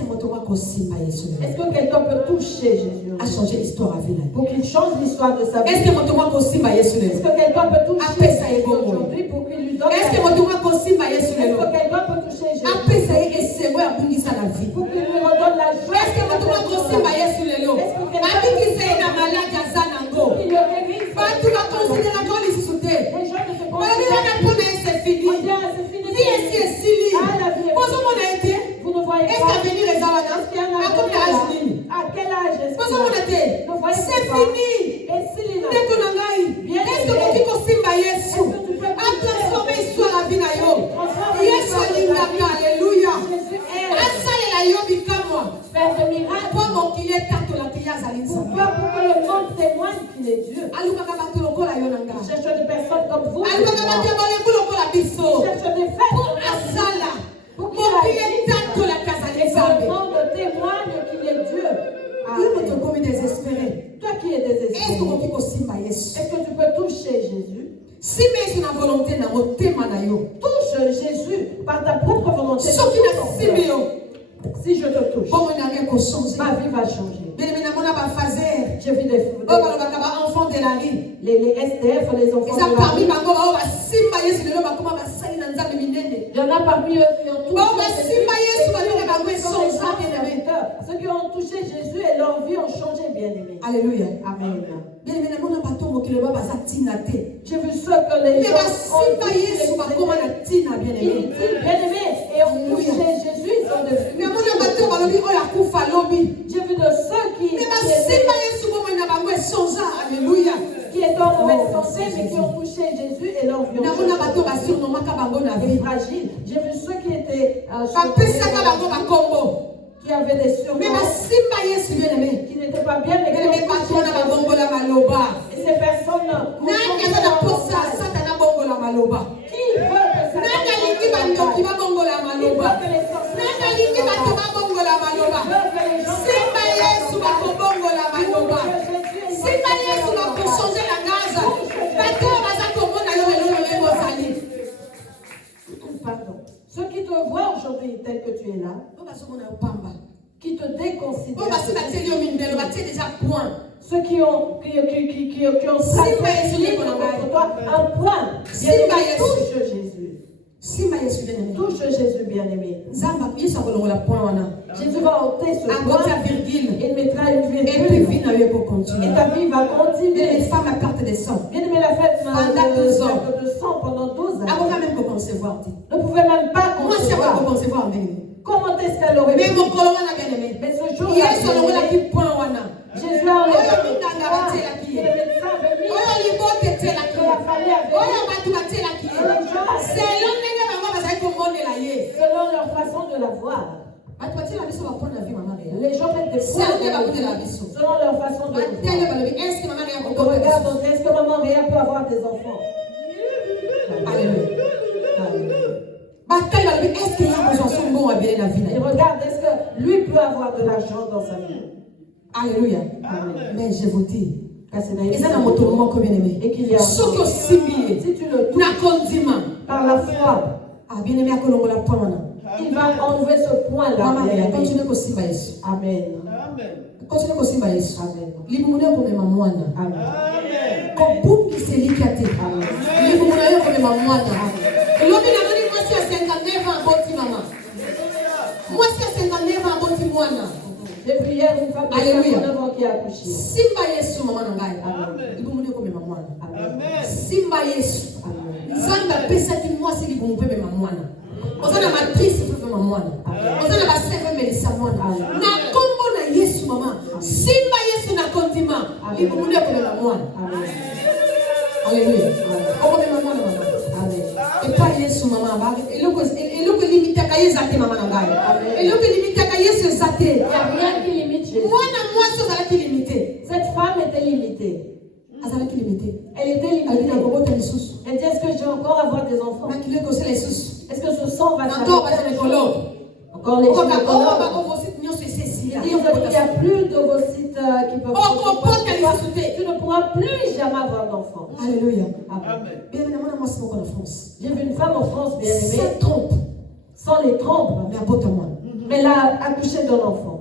que quelqu'un peut toucher Jésus a changé l'histoire à vie pour qu'il change l'histoire de sa vie? Est-ce que quelqu'un peut toucher Jésus aujourd'hui pour qu'il lui donne est-ce que quelqu'un peut toucher Jésus pour qu'il lui redonne la joie? Est-ce que quelqu'un peut toucher Jésus pour qu'il le guérisse? Les gens ne se considèrent c'est fini. Vous ne voyez pas. À quel âge est-ce c'est fini. Et s'il est est-ce que tu peux transformer l'histoire la vie? Alléluia. Faire de miracles pour que le monde témoigne qu'il est Dieu. Il cherche des personnes comme vous. Il cherche des femmes pour qu'il le monde témoigne qu'il est Dieu. Toi qui es désespéré, est-ce que tu peux toucher Jésus? Touche Jésus par ta propre volonté. Si je te touche, ma vie va changer. J'ai vu des enfants de la rue. Les SDF, les enfants de la rue. Il y en a parmi eux qui ont touché ceux qui ont touché Jésus et leur vie ont changé, bien aimé. Alléluia. Amen. J'ai vu ceux que les gens ont bien aimé et ont touché Jésus, ils sont devenus. J'ai vu de ceux qui étaient en mauvaise santé mais qui ont touché Jésus et leur vie ont changé. Fragile. J'ai vu ceux qui étaient qui avaient des surnoms qui n'étaient pas bien mais qui ont touché Jésus. Et ces personnes qui veut ceux qui te voient aujourd'hui tel que tu es là, qui te déconsidèrent, ceux qui ont tracé contre toi un point, touche Jésus. Touche Jésus, bien-aimé. Jésus va ôter ce point. Il mettra une virgule. Et ta vie va continuer. Bien-aimé, la fête de sang pendant 12 ans. Ne pouvait même pas concevoir. Comment est-ce qu'elle aurait pu? Mais ce jour-là, Jésus a enlevé le médecin venu. La famille selon leur façon de la voir. Les gens mettent des points selon leur façon de la voir. Regarde, est-ce que maman Réa peut avoir des enfants? Alléluia. Et regarde, est-ce que lui peut avoir de l'argent dans sa vie? Alléluia. Mais je vous dis, et qu'il y a si tu le touches par la foi, il va enlever ce point-là. Amen. Amen. Continue kosimba Yesu. Amen. Libumune komema mwana. Amen. Kobungisa elikate. Libumune yo komema mwana. Lobi na nani mwasi ya 59 ans boti mama. Mwasi ya 59 ans boti mwana. Depuis hier, une femme de 59 ans qui a accouché. Simba Yesu mama na ngai. Libumune komema mwana. Simba Yesu. Nzambe apesaki mwasi libumu mpe mema mwana. Ozana matrice mpe mema mwana. Ozana baseve melisa mwana. Na kombo na Yesu mama. Simba Yesu na kontima. Libumune komema mwana. Alléluia. Komema mwana mama. Amen. Et pas Yesu mama. Eloko limitaka Yesu ate mama na ngai. Eloko limitaka Yesu ate. Il n'y a rien qui limite Jésus. Mwana mwasi ozalaki limité. Cette femme était limitée. Azalaki limité. Elle était limitée. Elle dit, est-ce que je vais encore avoir des enfants? Est-ce que ce sang va s'arrêter? Encore les gynécologues. Il n'y a plus d'ovocytes qui peuvent tu ne pourras plus jamais avoir d'enfant. Alléluia. Amen. J'ai vu une femme en France, bien aimée, sans les trompes, mais elle a accouché d'un enfant.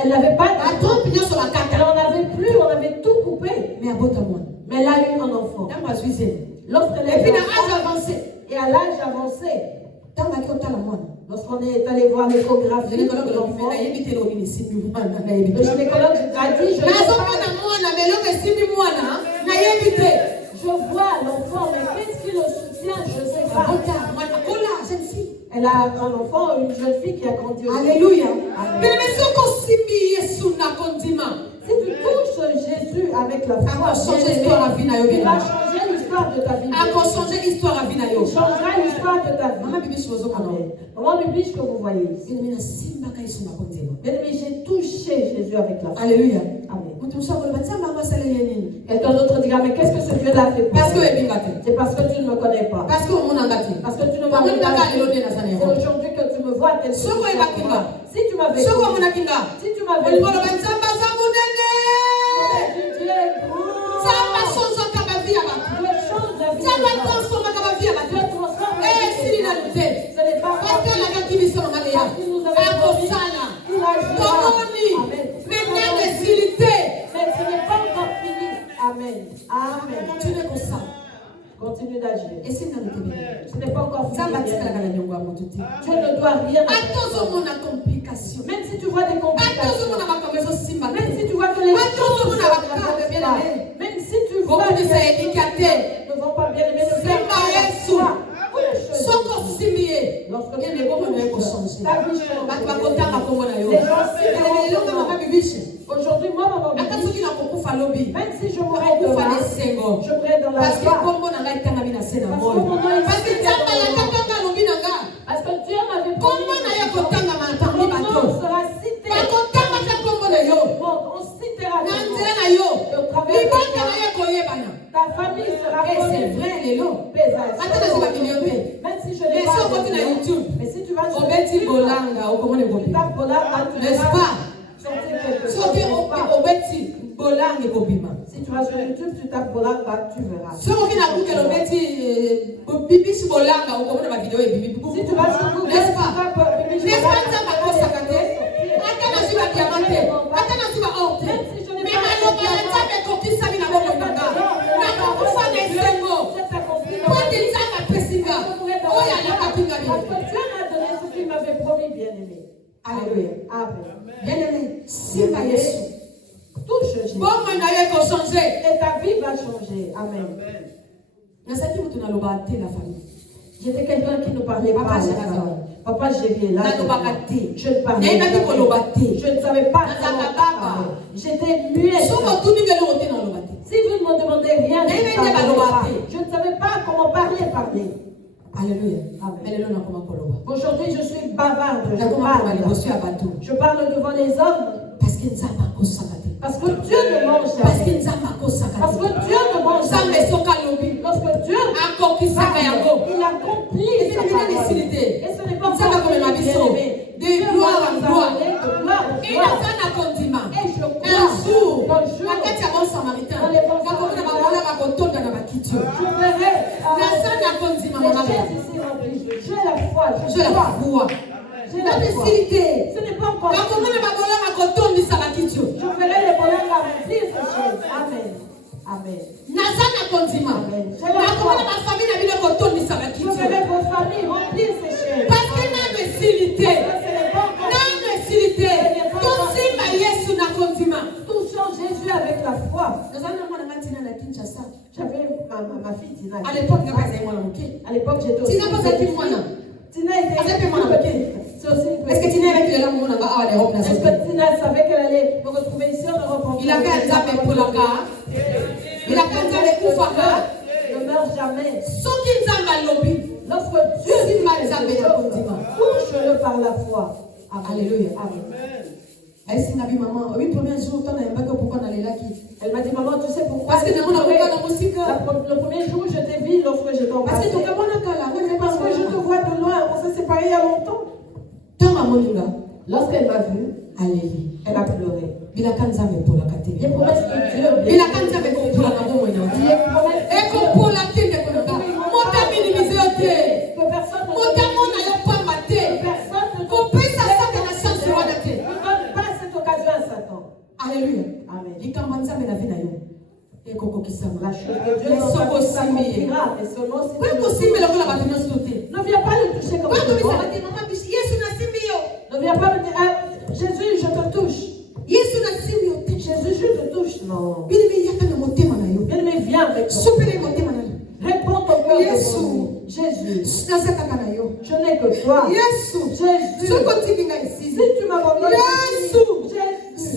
Elle n'avait pas de trompe, elle n'en avait plus, on avait tout coupé. Mais elle a eu un enfant. Lorsqu'elle est avancé, et à l'âge avancé, lorsqu'on est allé voir l'échographie, le gynécologue a dit, je vois l'enfant, mais qu'est-ce qui le soutient? Je ne sais pas. Elle a un enfant, une jeune fille qui a grandi au Alléluia. Si tu touches Jésus avec la foi, il va changer l'histoire de ta vie. Il changera l'histoire de ta vie. Maman bibiche que vous voyez ici. Bien-aimé, j'ai touché Jésus avec la foi. Alléluia. Amen. Quelqu'un d'autre dira, mais qu'est-ce que ce Dieu l'a fait pour toi? C'est parce que tu ne me connais pas. Parce que tu ne me connais pas. C'est aujourd'hui que tu me vois tel que tu vois. Si tu m'avais connu, si tu m'avais vu, Dieu est grand. change la vie. Dieu transforme la vie. Ce n'est pas parce qu'il nous avait promis. Il a dit, mais ce n'est pas encore fini. Amen. Amen. Continue d'agir. Et si nous Ce n'est pas encore fini. Dieu ne doit rien. Même si tu vois des complications. Même si tu vois que les choses ne vont pas. Même si tu vois que les choses ne vont pas bien. Mais ne fais pas foi. Lorsque tu es bon, ta vie change. Les gens s'y aujourd'hui, moi, maman, même si je mourrais demain, je mourrais dans la foi. Parce que Dieu m'avait promis que mon nom sera cité. On citera ton nom. Ta famille sera connue. C'est vrai, les lots. Même si je n'ai pas de nom. Mais si tu vas sur Obeti YouTube, Bolanga, tu tapes Bolanga, tu n'est-ce verras pas? sortir quelque chose. Soki obeti Bolanga ekobima. Si tu vas sur YouTube, tu tapes Bolanga, tu verras. Soki na Google obeti bibisi Bolanga okomona ba vidéo ebimi. Si tu vas sur Google, n'est-ce pas? tu tapes Bibiche N'est-ce pas Bolanga, nzamba kosaka te? Ata na zuba diamante, ata na zuba or te. Mais maloba na nzambe ekokisami na boko nanga. Nakokufa na esengo. Poti nzambe apesinga. Oyo alakaki nga parce bino. que Dieu m'a donné ce qu'il m'avait promis, bien-aimé. Alléluia. Amen. Bien-aimé, simba Yesu. Touche Jésus. Bombe na ye kochanger. Et ta vie va changer. Amen. Nazaki mutu naloba te la famille. J'étais quelqu'un qui ne parlait pas. Papa, à la j'ai famille. raison. Papa, j'ai bien là. Nalobaka te. Je ne parlais Nayeba te koloba te. Je ne savais pas Nazaka comment baba. parler. J'étais muette. Soko otuni ngelo ote naloba te. Si vous ne me demandez rien, je ne parlais pas. Je ne savais pas comment parler. Alléluia. Amen. Mais le nom nakoma koloba. Aujourd'hui, je suis bavarde. Nakoma koloba liboso ya bato. Je parle devant les hommes. Parce que nzamba akosaka te. Parce que Dieu ne mange Parce que jamais. nzamba akosaka te. Parce que Dieu ne mange Nzambe jamais. soka lobi. Lorsque Dieu Akokisaka yango. il accomplit sa Ezali parole. décidé. Et ce n'est pas Nzamba encore komema fini, biso. bien-aimé. De Dieu gloire va en nous gloire. amener de gloire en Et gloire. nafana kondima. Et je Un crois jour, qu'un jour, na kati ya bon samaritain, dans les bons nakomona babola bakotonda na bakitio. je verrai Naza na kondima les mama. chaises ici remplies. J'ai la foi. Je la vois. J'ai la foi. Ce n'est pas encore fini. Je ferai les bonheurs à remplir ces choses. Amen. Amen. Amen. J'ai la foi. Je ferai vos familles remplir ces choses. Parce que na facilité. Touchons Jésus avec la foi. J'avais ma fille Tina. À l'époque, j'étais aussi. Tina était c'est aussi une est-ce que Tina avait qu'il est là mon Est-ce que Tina savait qu'elle allait me retrouver ici en Europe? Il a fait un examen pour la gare. Il a fait un examen pour la gare. Ne meurt jamais. Lorsque Dieu touche-le par la foi. Alléluia. Amen. Elle s'est dit, maman, oui, premier jour, pourquoi on allait là qui? Elle m'a dit, maman, tu sais pourquoi? Parce que le premier jour, je t'ai vu lorsque j'étais en parce que je te vois de loin, on s'est séparés il y a longtemps. Lorsqu'elle m'a vu, elle a pleuré. Il est promesse de Dieu. Alléluia. Amen. La chose La chose de Dieu s'accomplira, et seulement si ne viens pas le toucher comme ça. Ne viens pas me dire, ah, Jésus, je te touche. Jésus, je te touche. Non. Bien-aimé, viens avec toi. Réponds ton cœur. Jésus, je n'ai que toi. Jésus, si tu m'abandonnes, Jésus,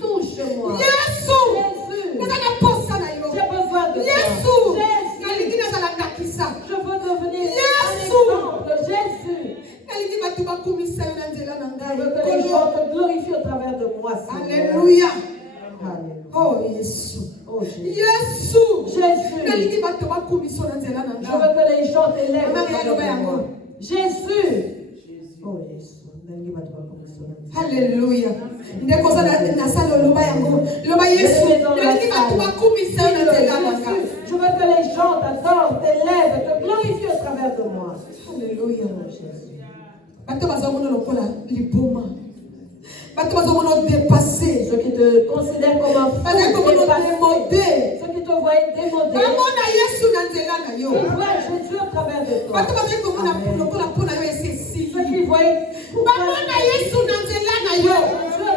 touche-moi. Jésus, j'ai besoin de toi. Jésus, je veux devenir un exemple. Jésus, je veux que les gens te glorifient au travers de moi. Alléluia. Oh, Jésus. Oh, Jésus. Jésus. Jésus. Je veux que les gens t'élèvent au travers de moi. Jésus. Oh, Jésus. Alléluia. Je veux que les gens t'adorent, t'élèvent, te glorifient au travers de moi. Alléluia. Oh, Jésus. Ceux qui te considèrent comme un fou, dépassé, ceux qui te voient démodé, ils voient Jésus au travers de toi. Ceux qui voient Jésus au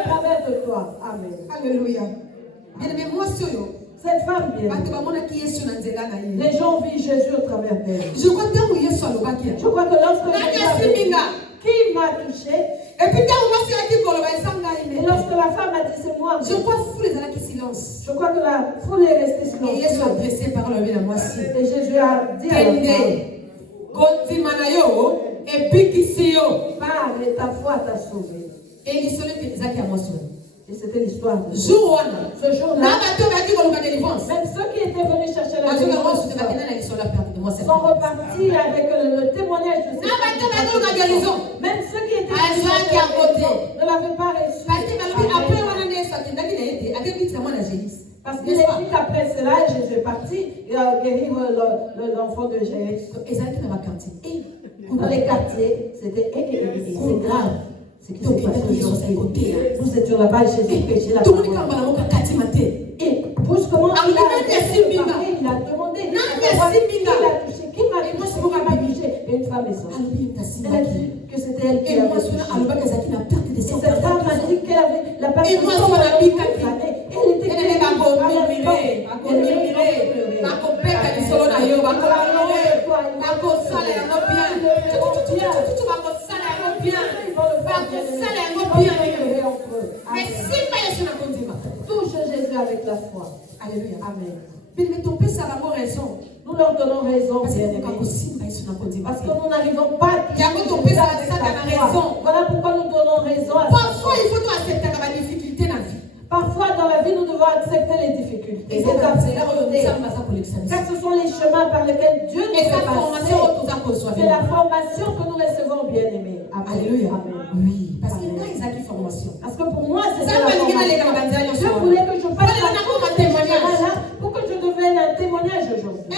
travers de toi. Amen. Alléluia. Cette femme bien, les gens vivent Jésus au travers d'elle. Je crois que lorsque qui m'a touché, et lorsque la femme a dit c'est moi, je crois que la foule est restée silencieuse. Et Jésus a dit à la femme, parle, ta foi t'a sauvé. Et c'était l'histoire de ce jour-là. Même ceux qui étaient venus chercher la délivrance sont repartis avec le témoignage de cette guérison. Même ceux qui étaient venus ne l'avaient pas reçu. Parce qu'il est dit qu'après cela, Jésus est parti guérir l'enfant de Jaïrus. Dans les quartiers, c'était c'est grave. C'est qui s'est passé aujourd'hui. Nous étions là-bas, Jésus prêchait la parole. Et brusquement, il a demandé, il a touché. Qui m'a touché? Et une femme est sortie. Elle a dit que c'était elle qui avait touché. Et cette femme a dit qu'elle avait la personne. Et elle était touche Jésus avec la foi. Alléluia. Amen. Nous leur donnons raison. Parce que nous n'arrivons pas à raison. Voilà pourquoi nous donnons raison à parfois il faut accepter la difficulté dans la vie. Parfois dans la vie nous devons accepter les difficultés. Car ce sont les chemins par lesquels Dieu nous fait passer. C'est la formation que nous recevons, bien-aimés. Alléluia. Oui. Parce que moi, ils ont une formation. Parce que pour moi, c'est la formation. Dieu voulait que je fasse un témoignage pour que je devienne un témoignage aujourd'hui. Et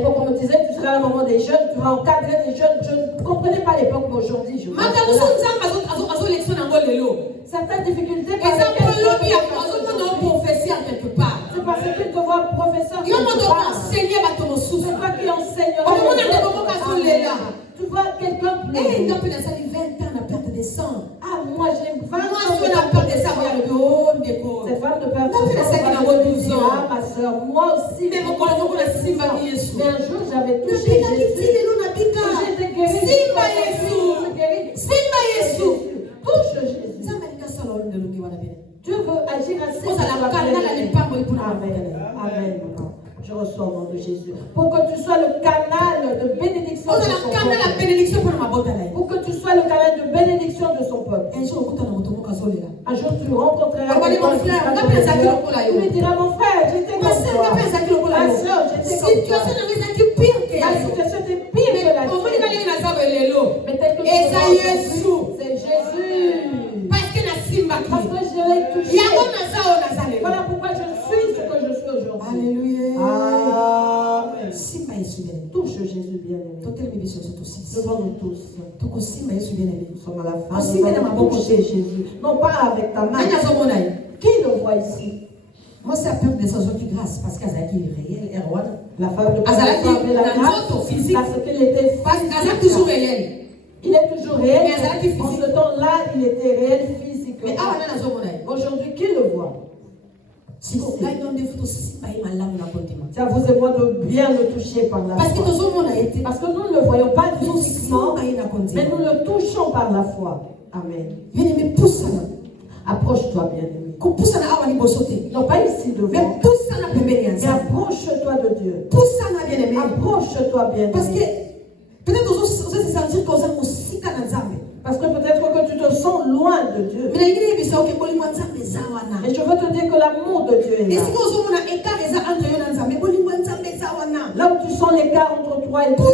l'époque, on me disait, tu seras la maman des jeunes, tu vas encadrer des jeunes. Je ne comprenais pas l'époque, mais aujourd'hui, je vois certaines difficultés. C'est parce que tu te vois professeur. C'est toi qui enseignes. Tu vois quelqu'un pleurer. Ah, moi j'ai 20 ans. Cette femme de perdre son sang. Ah, ma soeur, moi aussi. Mais un jour, j'avais touché Jésus. J'étais guérie. Touche Jésus. Dieu veut agir ainsi. Amen. Amen. Je reçois au nom de Jésus. Pour que tu sois le canal de bénédiction de son peuple. Pour que tu sois le canal de bénédiction de son peuple. Un jour, tu rencontreras mon frère. Tu lui diras, mon frère, j'étais comme toi. Ma soeur, j'étais comme toi. La situation était pire que la tienne. Mais tel que c'est Jésus. Parce que je l'ai touché. Voilà pourquoi je suis ce que je suis aujourd'hui. Alléluia. Amen. Touche Jésus bien-aimé. Devant nous tous. Nous sommes à la fin. Nous allons toucher Jésus. Non pas avec ta main. Qui le voit ici? Moi, c'est la peur des gens qui grâce parce qu'elle est réelle. La femme de Père avait la grâce parce qu'il était toujours réel. Il est toujours réel. Mais en ce temps-là, il était réel physiquement. Mais aujourd'hui, qui le voit? C'est à vous et moi de bien le toucher par la foi. Parce que nous ne le voyons pas physiquement, mais nous le touchons par la foi. Amen. Approche-toi, bien-aimé. Non, pas ici devant. Mais approche-toi de Dieu. Approche-toi, bien-aimé. Parce que peut-être que vous se sentir comme ça. Parce que peut-être que tu te sens loin de Dieu. Et je veux te dire que l'amour de Dieu est là. Là où tu sens l'écart entre toi et Dieu,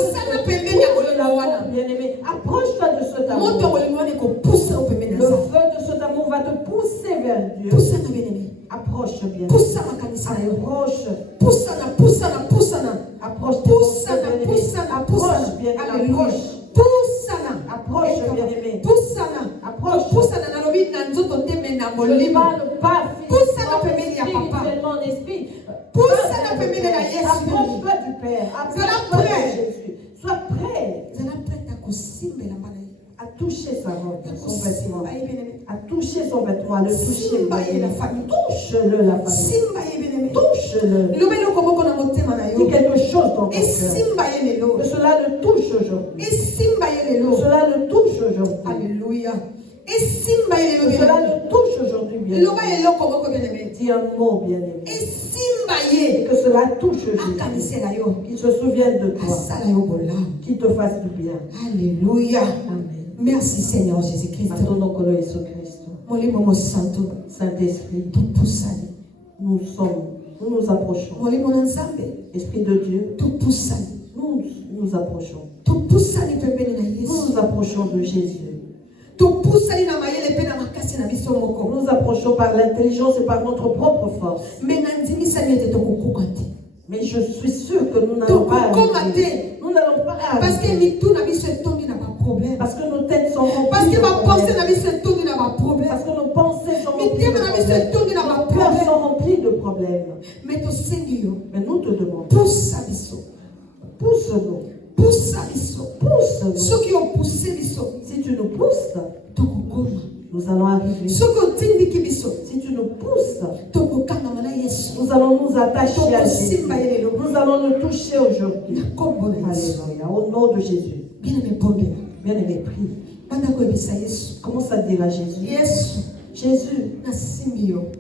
bien-aimé, approche-toi de cet amour. Le feu de cet amour va te pousser vers Dieu. Approche bien. Approche bien. Approche bien-aimé. Approche. Je parle pas spirituellement en esprit. Approche-toi du Père. Approche-toi de Jésus. Sois prêt à toucher sa robe, son vêtement. À toucher son vêtement, à le toucher. Touche-le, la famille. Touche-le. Dis quelque chose dans ton cœur. Que cela le touche aujourd'hui. Que cela le touche aujourd'hui. Alléluia. Que cela le touche aujourd'hui, bien-aimé. Dis un mot, bien-aimé. Et que cela touche Jésus. Qu'il se souvienne de toi. Qu'il te fasse du bien. Alléluia. Amen. Merci Seigneur Jésus-Christ. Saint-Esprit, nous nous approchons. Esprit de Dieu, nous nous approchons. Nous nous approchons de Jésus. Nous nous approchons par l'intelligence et par notre propre force. Mais je suis sûr que nous n'allons pas arriver. Nous n'allons pas arriver. Parce que nos têtes sont remplies. Parce que nos pensées sont remplies de problèmes. Nos cœurs sont remplis de problèmes. Mais nous te demandons. Pousse-nous. Si tu nous pousses, nous allons arriver. Si tu nous pousses, nous allons nous attacher à Jésus. Nous allons nous toucher aujourd'hui. Alléluia. Au nom de Jésus. Bien-aimé, prie. Commence à dire à Jésus. Jésus,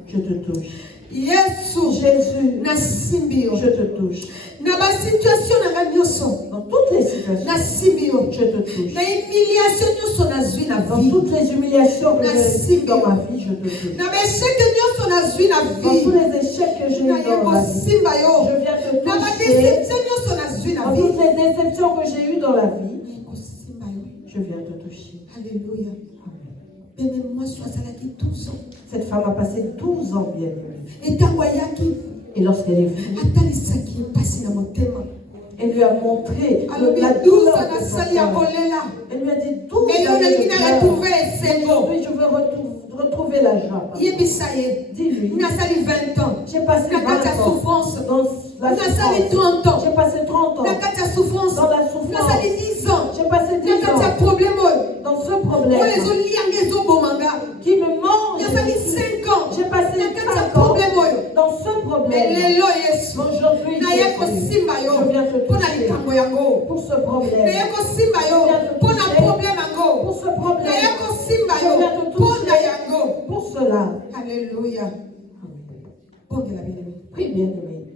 je te touche. Jésus, je te touche. Dans toutes les situations, je te touche. Dans toutes les humiliations que j'ai eues dans ma vie, je te touche. Dans tous les échecs que j'ai eus dans ma vie, je viens te toucher. Dans toutes les déceptions que j'ai eues dans la vie, je viens te toucher. Alléluia. Cette femme a passé 12 ans bien. Et lorsqu'elle est venue, et lui a montré alors la douze douleur na de son sali ya cœur. kolela Elle lui a dit 12 et on a années dit de na pleurs. retrouver esengo Aujourd'hui, je veux retrouver la joie. yebisa ye Dis-lui, nasali 20 ans j'ai passé na 20 kati ya ans souffrance dans la nasali souffrance. 30 ans J'ai passé 30 ans na kati ya souffrance dans la souffrance. nasali 10 ans J'ai passé 10 na kati ya ans problème oyo dans ce problème oyo ezolianga ezobomanga qui me mange. nasali 5 ans J'ai passé na kati ya 5 ans problème oyo dans ce mais problème. lelo yesu Aujourd'hui, naye Jésus, kosimba yo je viens te mpo na toucher likambo yango pour ce problème. naye kosimba yo mpo na problème yango Pour ce problème. naye kosimba yo Je viens te mpo na toucher yango pour cela. alléluia bondela bien-aimé Prie, bien-aimé.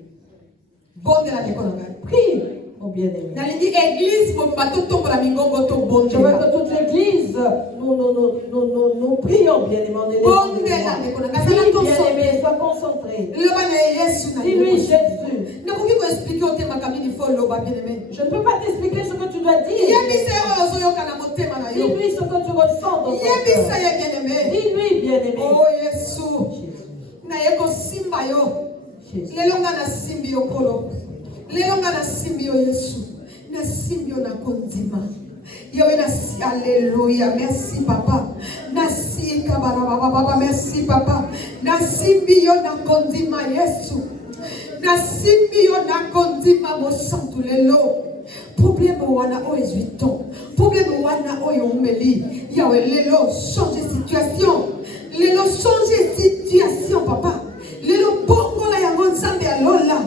bondela ndeko na ngai Prie, mon bien-aimé. nalingi église mobimba totombola mingongo Je veux tobondela que toute l'église, nous prions, bien-aimé. On est bondela ndeko na ngai Prie, zala concentré bien-aimé, sois concentré. loba na yesu na Dis-lui, ndeko Jésus. nakoki koexplike otemaka mingi fo loba bien-aimé Je ne peux pas t'expliquer ce que tu dois dire. yebisa ye oyo ozoyoka na motema na yo Dis-lui ce que tu ressens dans ton yebisa cœur. ye bien-aimé Dis-lui, bien-aimé. o yesu naye kosimba yo Jésus. lelo nga nasimbi yo kolo lelo nga nasimbi yo yesu nasimbi yo na kondima yawe nasi alléluia merci papa nasika bana baba merci papa nasimbi yo na kondima yesu nasimbi yo na kondima mosantu lelo problème wana oyo ezwi ton problème wana oyo umeli yawe lelo change situation lelo change situation papa lelo bongola yango nzambe alola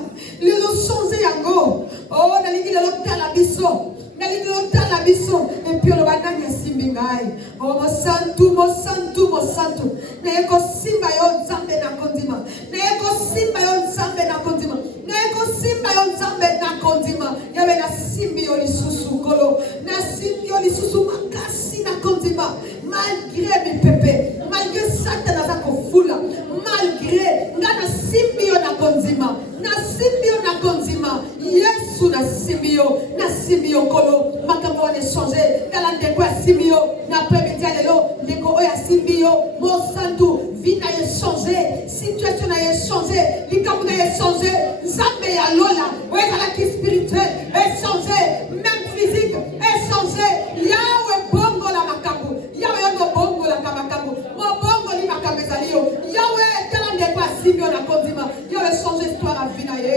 lelo change yango oh nalingi lelo tala biso nalingi lelo tala biso epi oloba nani asimbi ngai oh mosantu mosantu mosantu naye kosimba yo nzambe na kondima naye kosimba yo nzambe na kondima naye kosimba yo nzambe na kondima yabe nasimbi yo lisusu kolo nasimbi yo lisusu makasi na kondima malgré mipepe malgré satan aza kofula malgré nga nasimbi yo na kondima nasimbi yo na kondima yesu nasimbi yo kolo makambo wana echange tala ndeko asimbi yo na apremidi ya lelo ndeko oyo asimbi yo mosantu vi na ye change situation na ye change likambo na ye change nzambe ya lola oyo ezalaki spirituel echange même physique echange yawe bongola makambo yawe yo nobongolaka makambo mobongoli makambo ezali yo yawe tala ndeko asimbi yo na kondima yawe change histoire ya vi na ye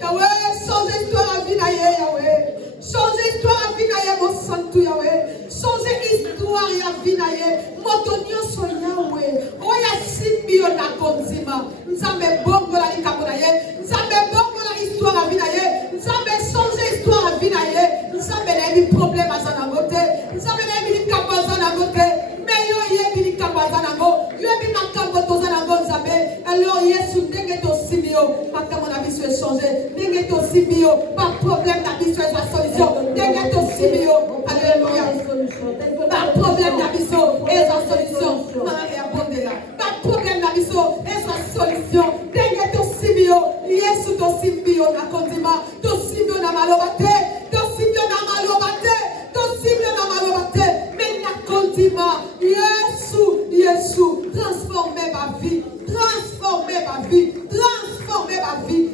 yawe change histoire ya vi na ye yawe change histoire ya vi na ye mosantu yawe change histoire ya vi na ye moto nyonso yawe oyo asimbi yo na kondima nzambe bongola likambo na ye nzambe bongola histoire ya vi na ye nzambe change histoire ya vi na ye nzambe nayebi problème aza nango te nzambe nayebi likambo aza nango te me yo oyebi likambo aza nango yoyebi makambo toza nango nzambe alors yesu ndenge tosimbi yo makambo na biso echange ndenge tosimbi yo baproblème na biso ezwa solution ndenge tosimbi yo alleluya baproblème na biso ezwa solution mama ya bondela baproblème na biso ezwa solution ndenge tosimbi yo yesu tosimbi yo na kondima tosimbi yo na maloba te tosimbi yo na maloba te tosimbi yo na maloba te mais na kondima yesu transformer ma vie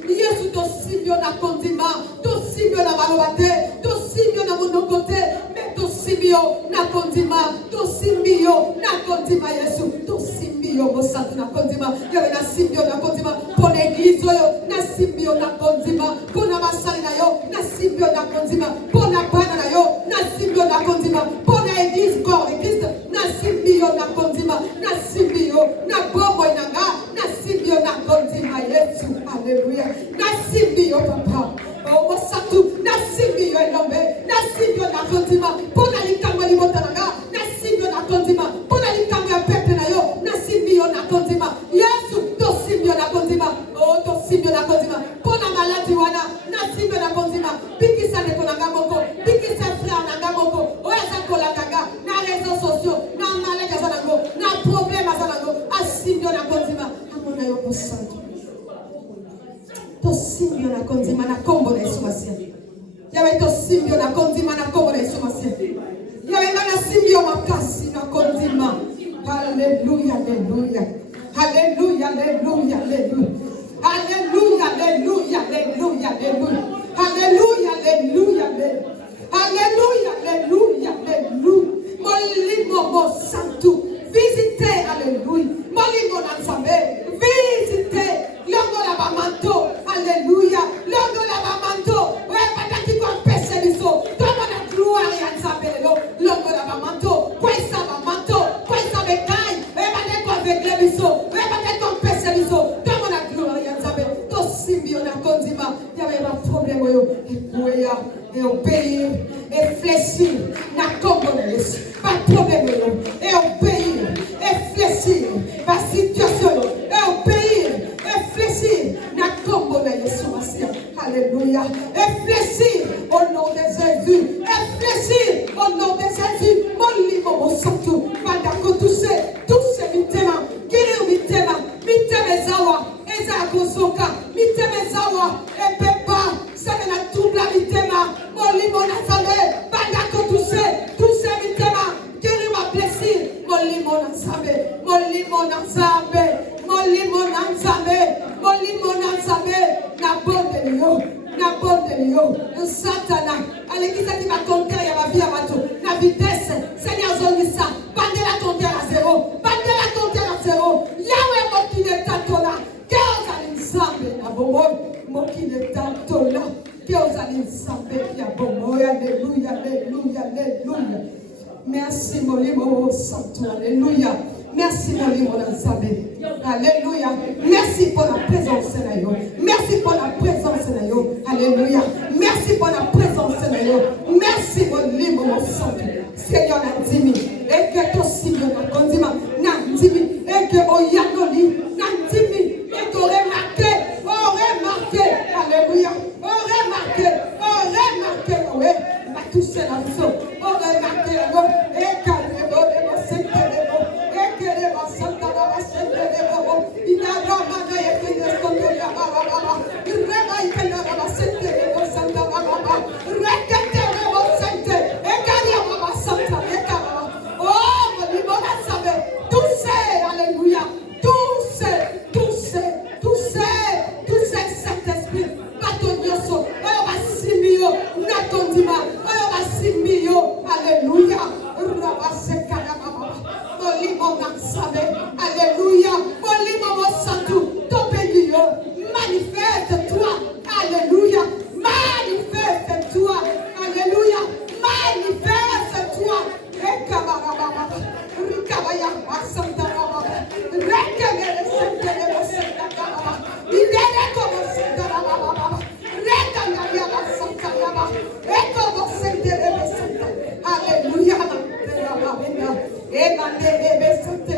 yesu tosimbi yo na kondima tosimbi yo na maloba te tosimbi yo na monoko te mais tosimbi yo na kondima tosimbi yo na kondima yesu tosimbi yo mosantu na kondima yawe nasimbi yo na kondima mpona eglize oyo nasimbi yo na kondima mpona basali na yo nasimbi yo na kondima mpona bana na yo nasimbi yo na kondima mpona eglize corps de Christ nasimbi yo na kondima nasimbi yo na bomoi na nga nasimbi yo na kondima yesu alleluya nasimbi yo papa mosantu nasimbi yo elombe nasimbi yo na kondima mpona likambo ya libota na nga nasimbi yo na kondima mpona likambo ya pepe na yo nasimbi yo na kondima yesu tosimbi yo na kondima tosimbi yo na kondima mpona maladi wana nasimbi yo na kondima bikisa ndeko na nga moko bikisa frère na nga moko oyo aza kolaka nga na réseaux sociaux na maladi aza nango na problème aza nango asimbi yo na kondima amona yo mosantu tosimbi yo na kondima na kombo na yesu masiya yawe tosimbi yo na kondima na kombo na yesu masiya yawe nga nasimbi yo makasi na kondima haleluya haleluya haleluya haleluya haleluya haleluya haleluya haleluya haleluya Alléluia. Alléluia. Alléluia. Alléluia. Molimo mo santo. Visitez, alléluia. Molimo nanzabe. Visitez. Longo la bamanto. Alléluia. Longo la bamanto. Ouais, patati kwa pese biso. Toma na gloire yanzabe lo. Longo la bamanto. Kwesa bamanto. Kwesa bekai. Ouais, patati kwa vegle biso. Ouais, patati kwa pese biso. Toma na gloire yanzabe. To simbio na konzima. Yawe ma problème yo. Ekuya. Et obéir. Et fléchir. Na kombo na yesu. Pas de problème yo. Et obéir. Et fléchir. Pas situation yo. Et obéir. Et fléchir. Na kombo na yesu masia. Alléluia. Et fléchir au nom de Jésus. Et fléchir au nom de Jésus. Mon livre, mon santo. Pendant que tous ces mitema. Kiri mitema. Miteme zawa. Eza kosoka. Miteme zawa. Et pepa. Ça me la trouble la mitema. Mon livre, na sabe. Pendant que tous ces mitema. Kiri ma blessure. Mon livre, na sabe. Mon livre, na sabe. Mon livre, na sabe. Mon livre, na sabe. Na bonne de l'eau. Na bonne de l'eau. Satana. Allez, qui s'est dit ma compter, il y a ma vie à bateau. La vitesse. Seigneur, Zonissa. Bandez la compter à zéro. Bandez la compter à zéro. Yahweh, mon qui est tatola. Que vous allez ensemble. Na bobo. Mon qui est tatola. Que vous allez ensemble. Ya bobo. Alléluia. Alléluia. Alléluia. Merci, mon livre, santo. Alléluia. Merci pour l'immo d'Anzabé. Alléluia. Merci pour la présence, Seigneur. Merci pour la présence, Seigneur. Alléluia. Merci pour la présence, Seigneur. Merci pour l'immo santo. Seigneur, n'a dimi. Et que ton signe n'a condima. N'a dimi. Et que Oyanoli. N'a dimi. Et que remarqué. Alléluia. Remarqué. Oui. Va toucher la maison. Remarqué. Et calme-toi. Alléluia. Manifeste-toi. Alléluia. Manifeste-toi. Alléluia. Manifeste-toi. Alléluia.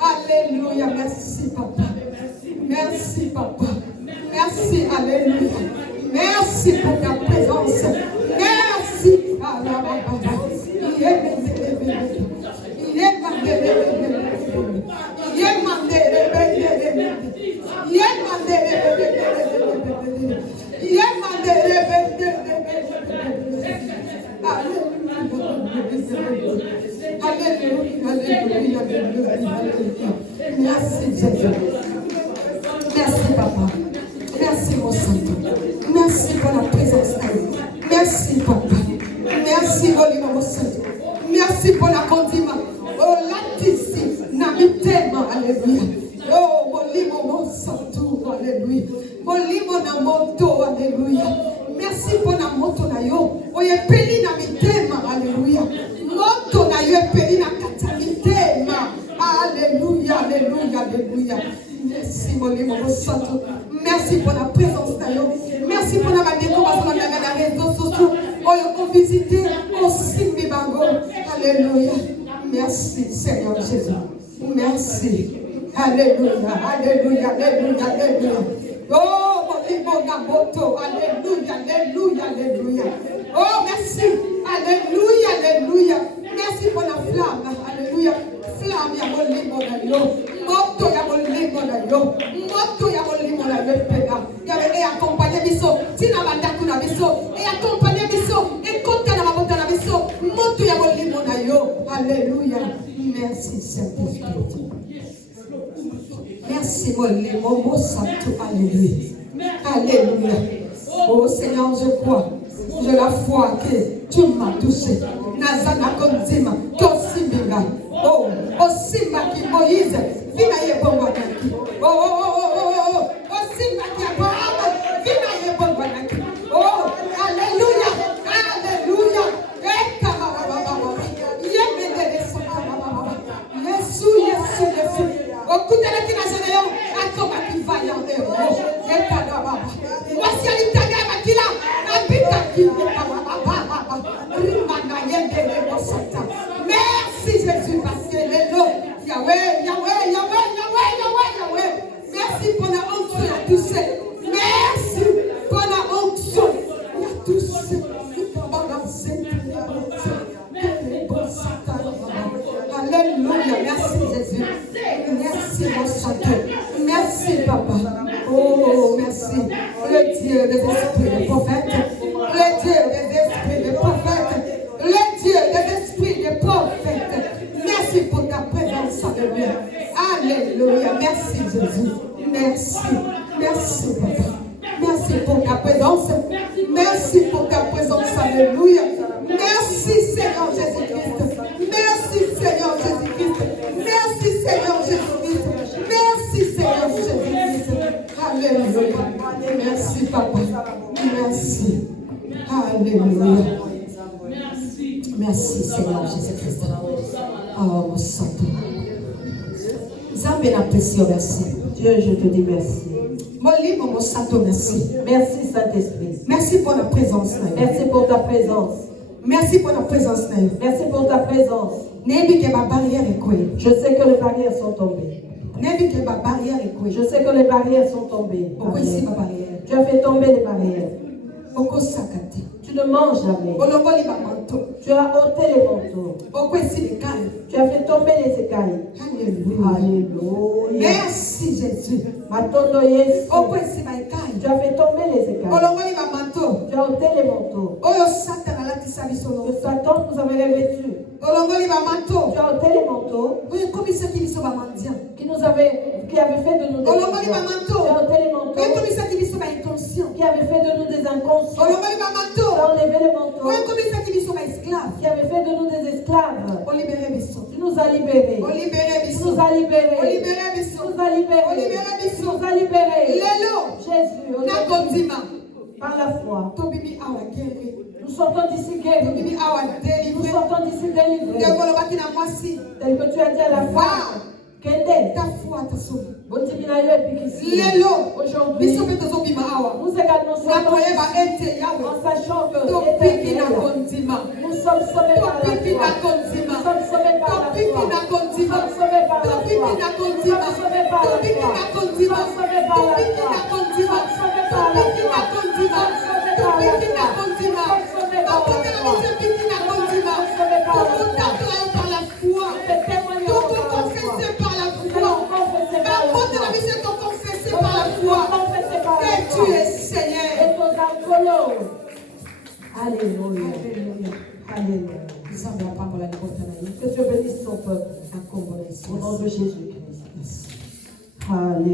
Alléluia, merci papa. Merci papa. Merci, alléluia. Merci pour ta présence. Merci. Merci Jésus. Merci papa. Merci mon Saint. Merci pour la présence. Merci papa. Merci mon Saint. Merci pour la condiment. Oh latisi na mitema. Alléluia. Oh molimo mon santo. Alléluia. Molimo na moto. Alléluia. Merci pour la moto na yo. Oye peli na mitema. Alléluia. Moto na yo peli na kata mitema. Alléluia. Alléluia. Alléluia. Merci molimo mon santo. Merci pour la présence na yo. Merci pour la décoration dans les réseaux sociaux. Oh visiter aussi mes bangos. Alléluia. Merci Seigneur Jésus. Merci. Alléluia. Alléluia. Alléluia. Alléluia. Oh, mon moto. Alléluia. Alléluia. Alléluia. Oh, merci. Alléluia. Alléluia. Merci pour la flamme. Alléluia. Flamme, ya mon limo na yo. Moto, ya mon limo na yo. Moto, ya mon limo na yo. Ya ve accompagner biso. Tina bandaku na biso. Et accompagner biso. Et compter na mabota na biso. Merci, mon santo. Alléluia. Alléluia. Oh Seigneur, je crois. J'ai la foi que tu m'as touché. Nazana Konzima, Kosimbiga. Oh, Osimba qui Moïse, Vinaye Bongwanaki. Oh, Osimba qui Abraham, Vinaye Bongwanaki. Oh, Alléluia, Alléluia. Yesu. Okutana kinasana yo, akoma kivaya leo. Voici l'Italie makila, nabika kivaya baba. Rimana yende le sata. Merci Jésus parce que le nom Yahweh. Merci pour la onction à tous. Merci pour la onction à tous. Alléluia, merci Jésus. Merci mon Seigneur. Merci Papa. Oh, merci. Le Dieu des esprits, des prophètes. Le Dieu des esprits, des prophètes. Le Dieu des esprits, des prophètes. Merci pour ta présence, Alléluia. Alléluia. Merci Jésus. Merci Papa. Merci pour ta présence. Merci pour ta présence, Alléluia. Merci Seigneur Jésus-Christ. Merci Seigneur Jésus-Christ. Merci Seigneur Jésus-Christ. Merci Seigneur Jésus-Christ. Alléluia. Merci Papa. Merci. Alléluia. Merci Seigneur Jésus-Christ. Oh mon Santo. Zambé l'apprécie, merci. Dieu, je te dis merci. Mon livre, mon Santo, merci. Merci Saint-Esprit. Merci pour la présence. Merci pour ta présence. Merci pour la présence. Merci pour ta présence. Je sais que les barrières sont tombées. Je sais que les barrières sont tombées. Tu as fait tomber les barrières. Tu ne manges jamais. Tu as ôté les manteaux. Tu as fait tomber les écailles. Alléluia. Merci Jésus. Matondo Yesu. Tu as fait tomber les écailles. Tu as ôté les manteaux. Que Satan nous avait revêtus. Tu as ôté les manteaux qui avait fait de nous des inconscients. Tu as ôté les manteaux qui avait fait de nous des inconscients. Tu as enlevé les manteaux qui avait fait de nous des esclaves. Tu nous as libérés. Tu nous as libérés. Tu nous as libérés. Tu nous as libérés. Jésus, par la foi. Nous sortons d'ici guéris. Nous sortons d'ici délivrés. Tel que tu as dit à la femme. Ta foi t'a sauvé. Aujourd'hui, nous également sommes en sachant que nous sommes sauvés par la foi. Nous sommes sauvés par la foi. Nous sommes sauvés par la foi. Nous sommes sauvés par la foi. Nous sommes sauvés par la foi. Nous sommes sauvés par la foi. Nous sommes sauvés par la foi. Nous sommes sauvés par la foi. Nous sommes sauvés par la foi. Que tu es Seigneur. Alléluia. Alléluia. Que Dieu bénisse son peuple. Au nom de Jésus-Christ. Alléluia.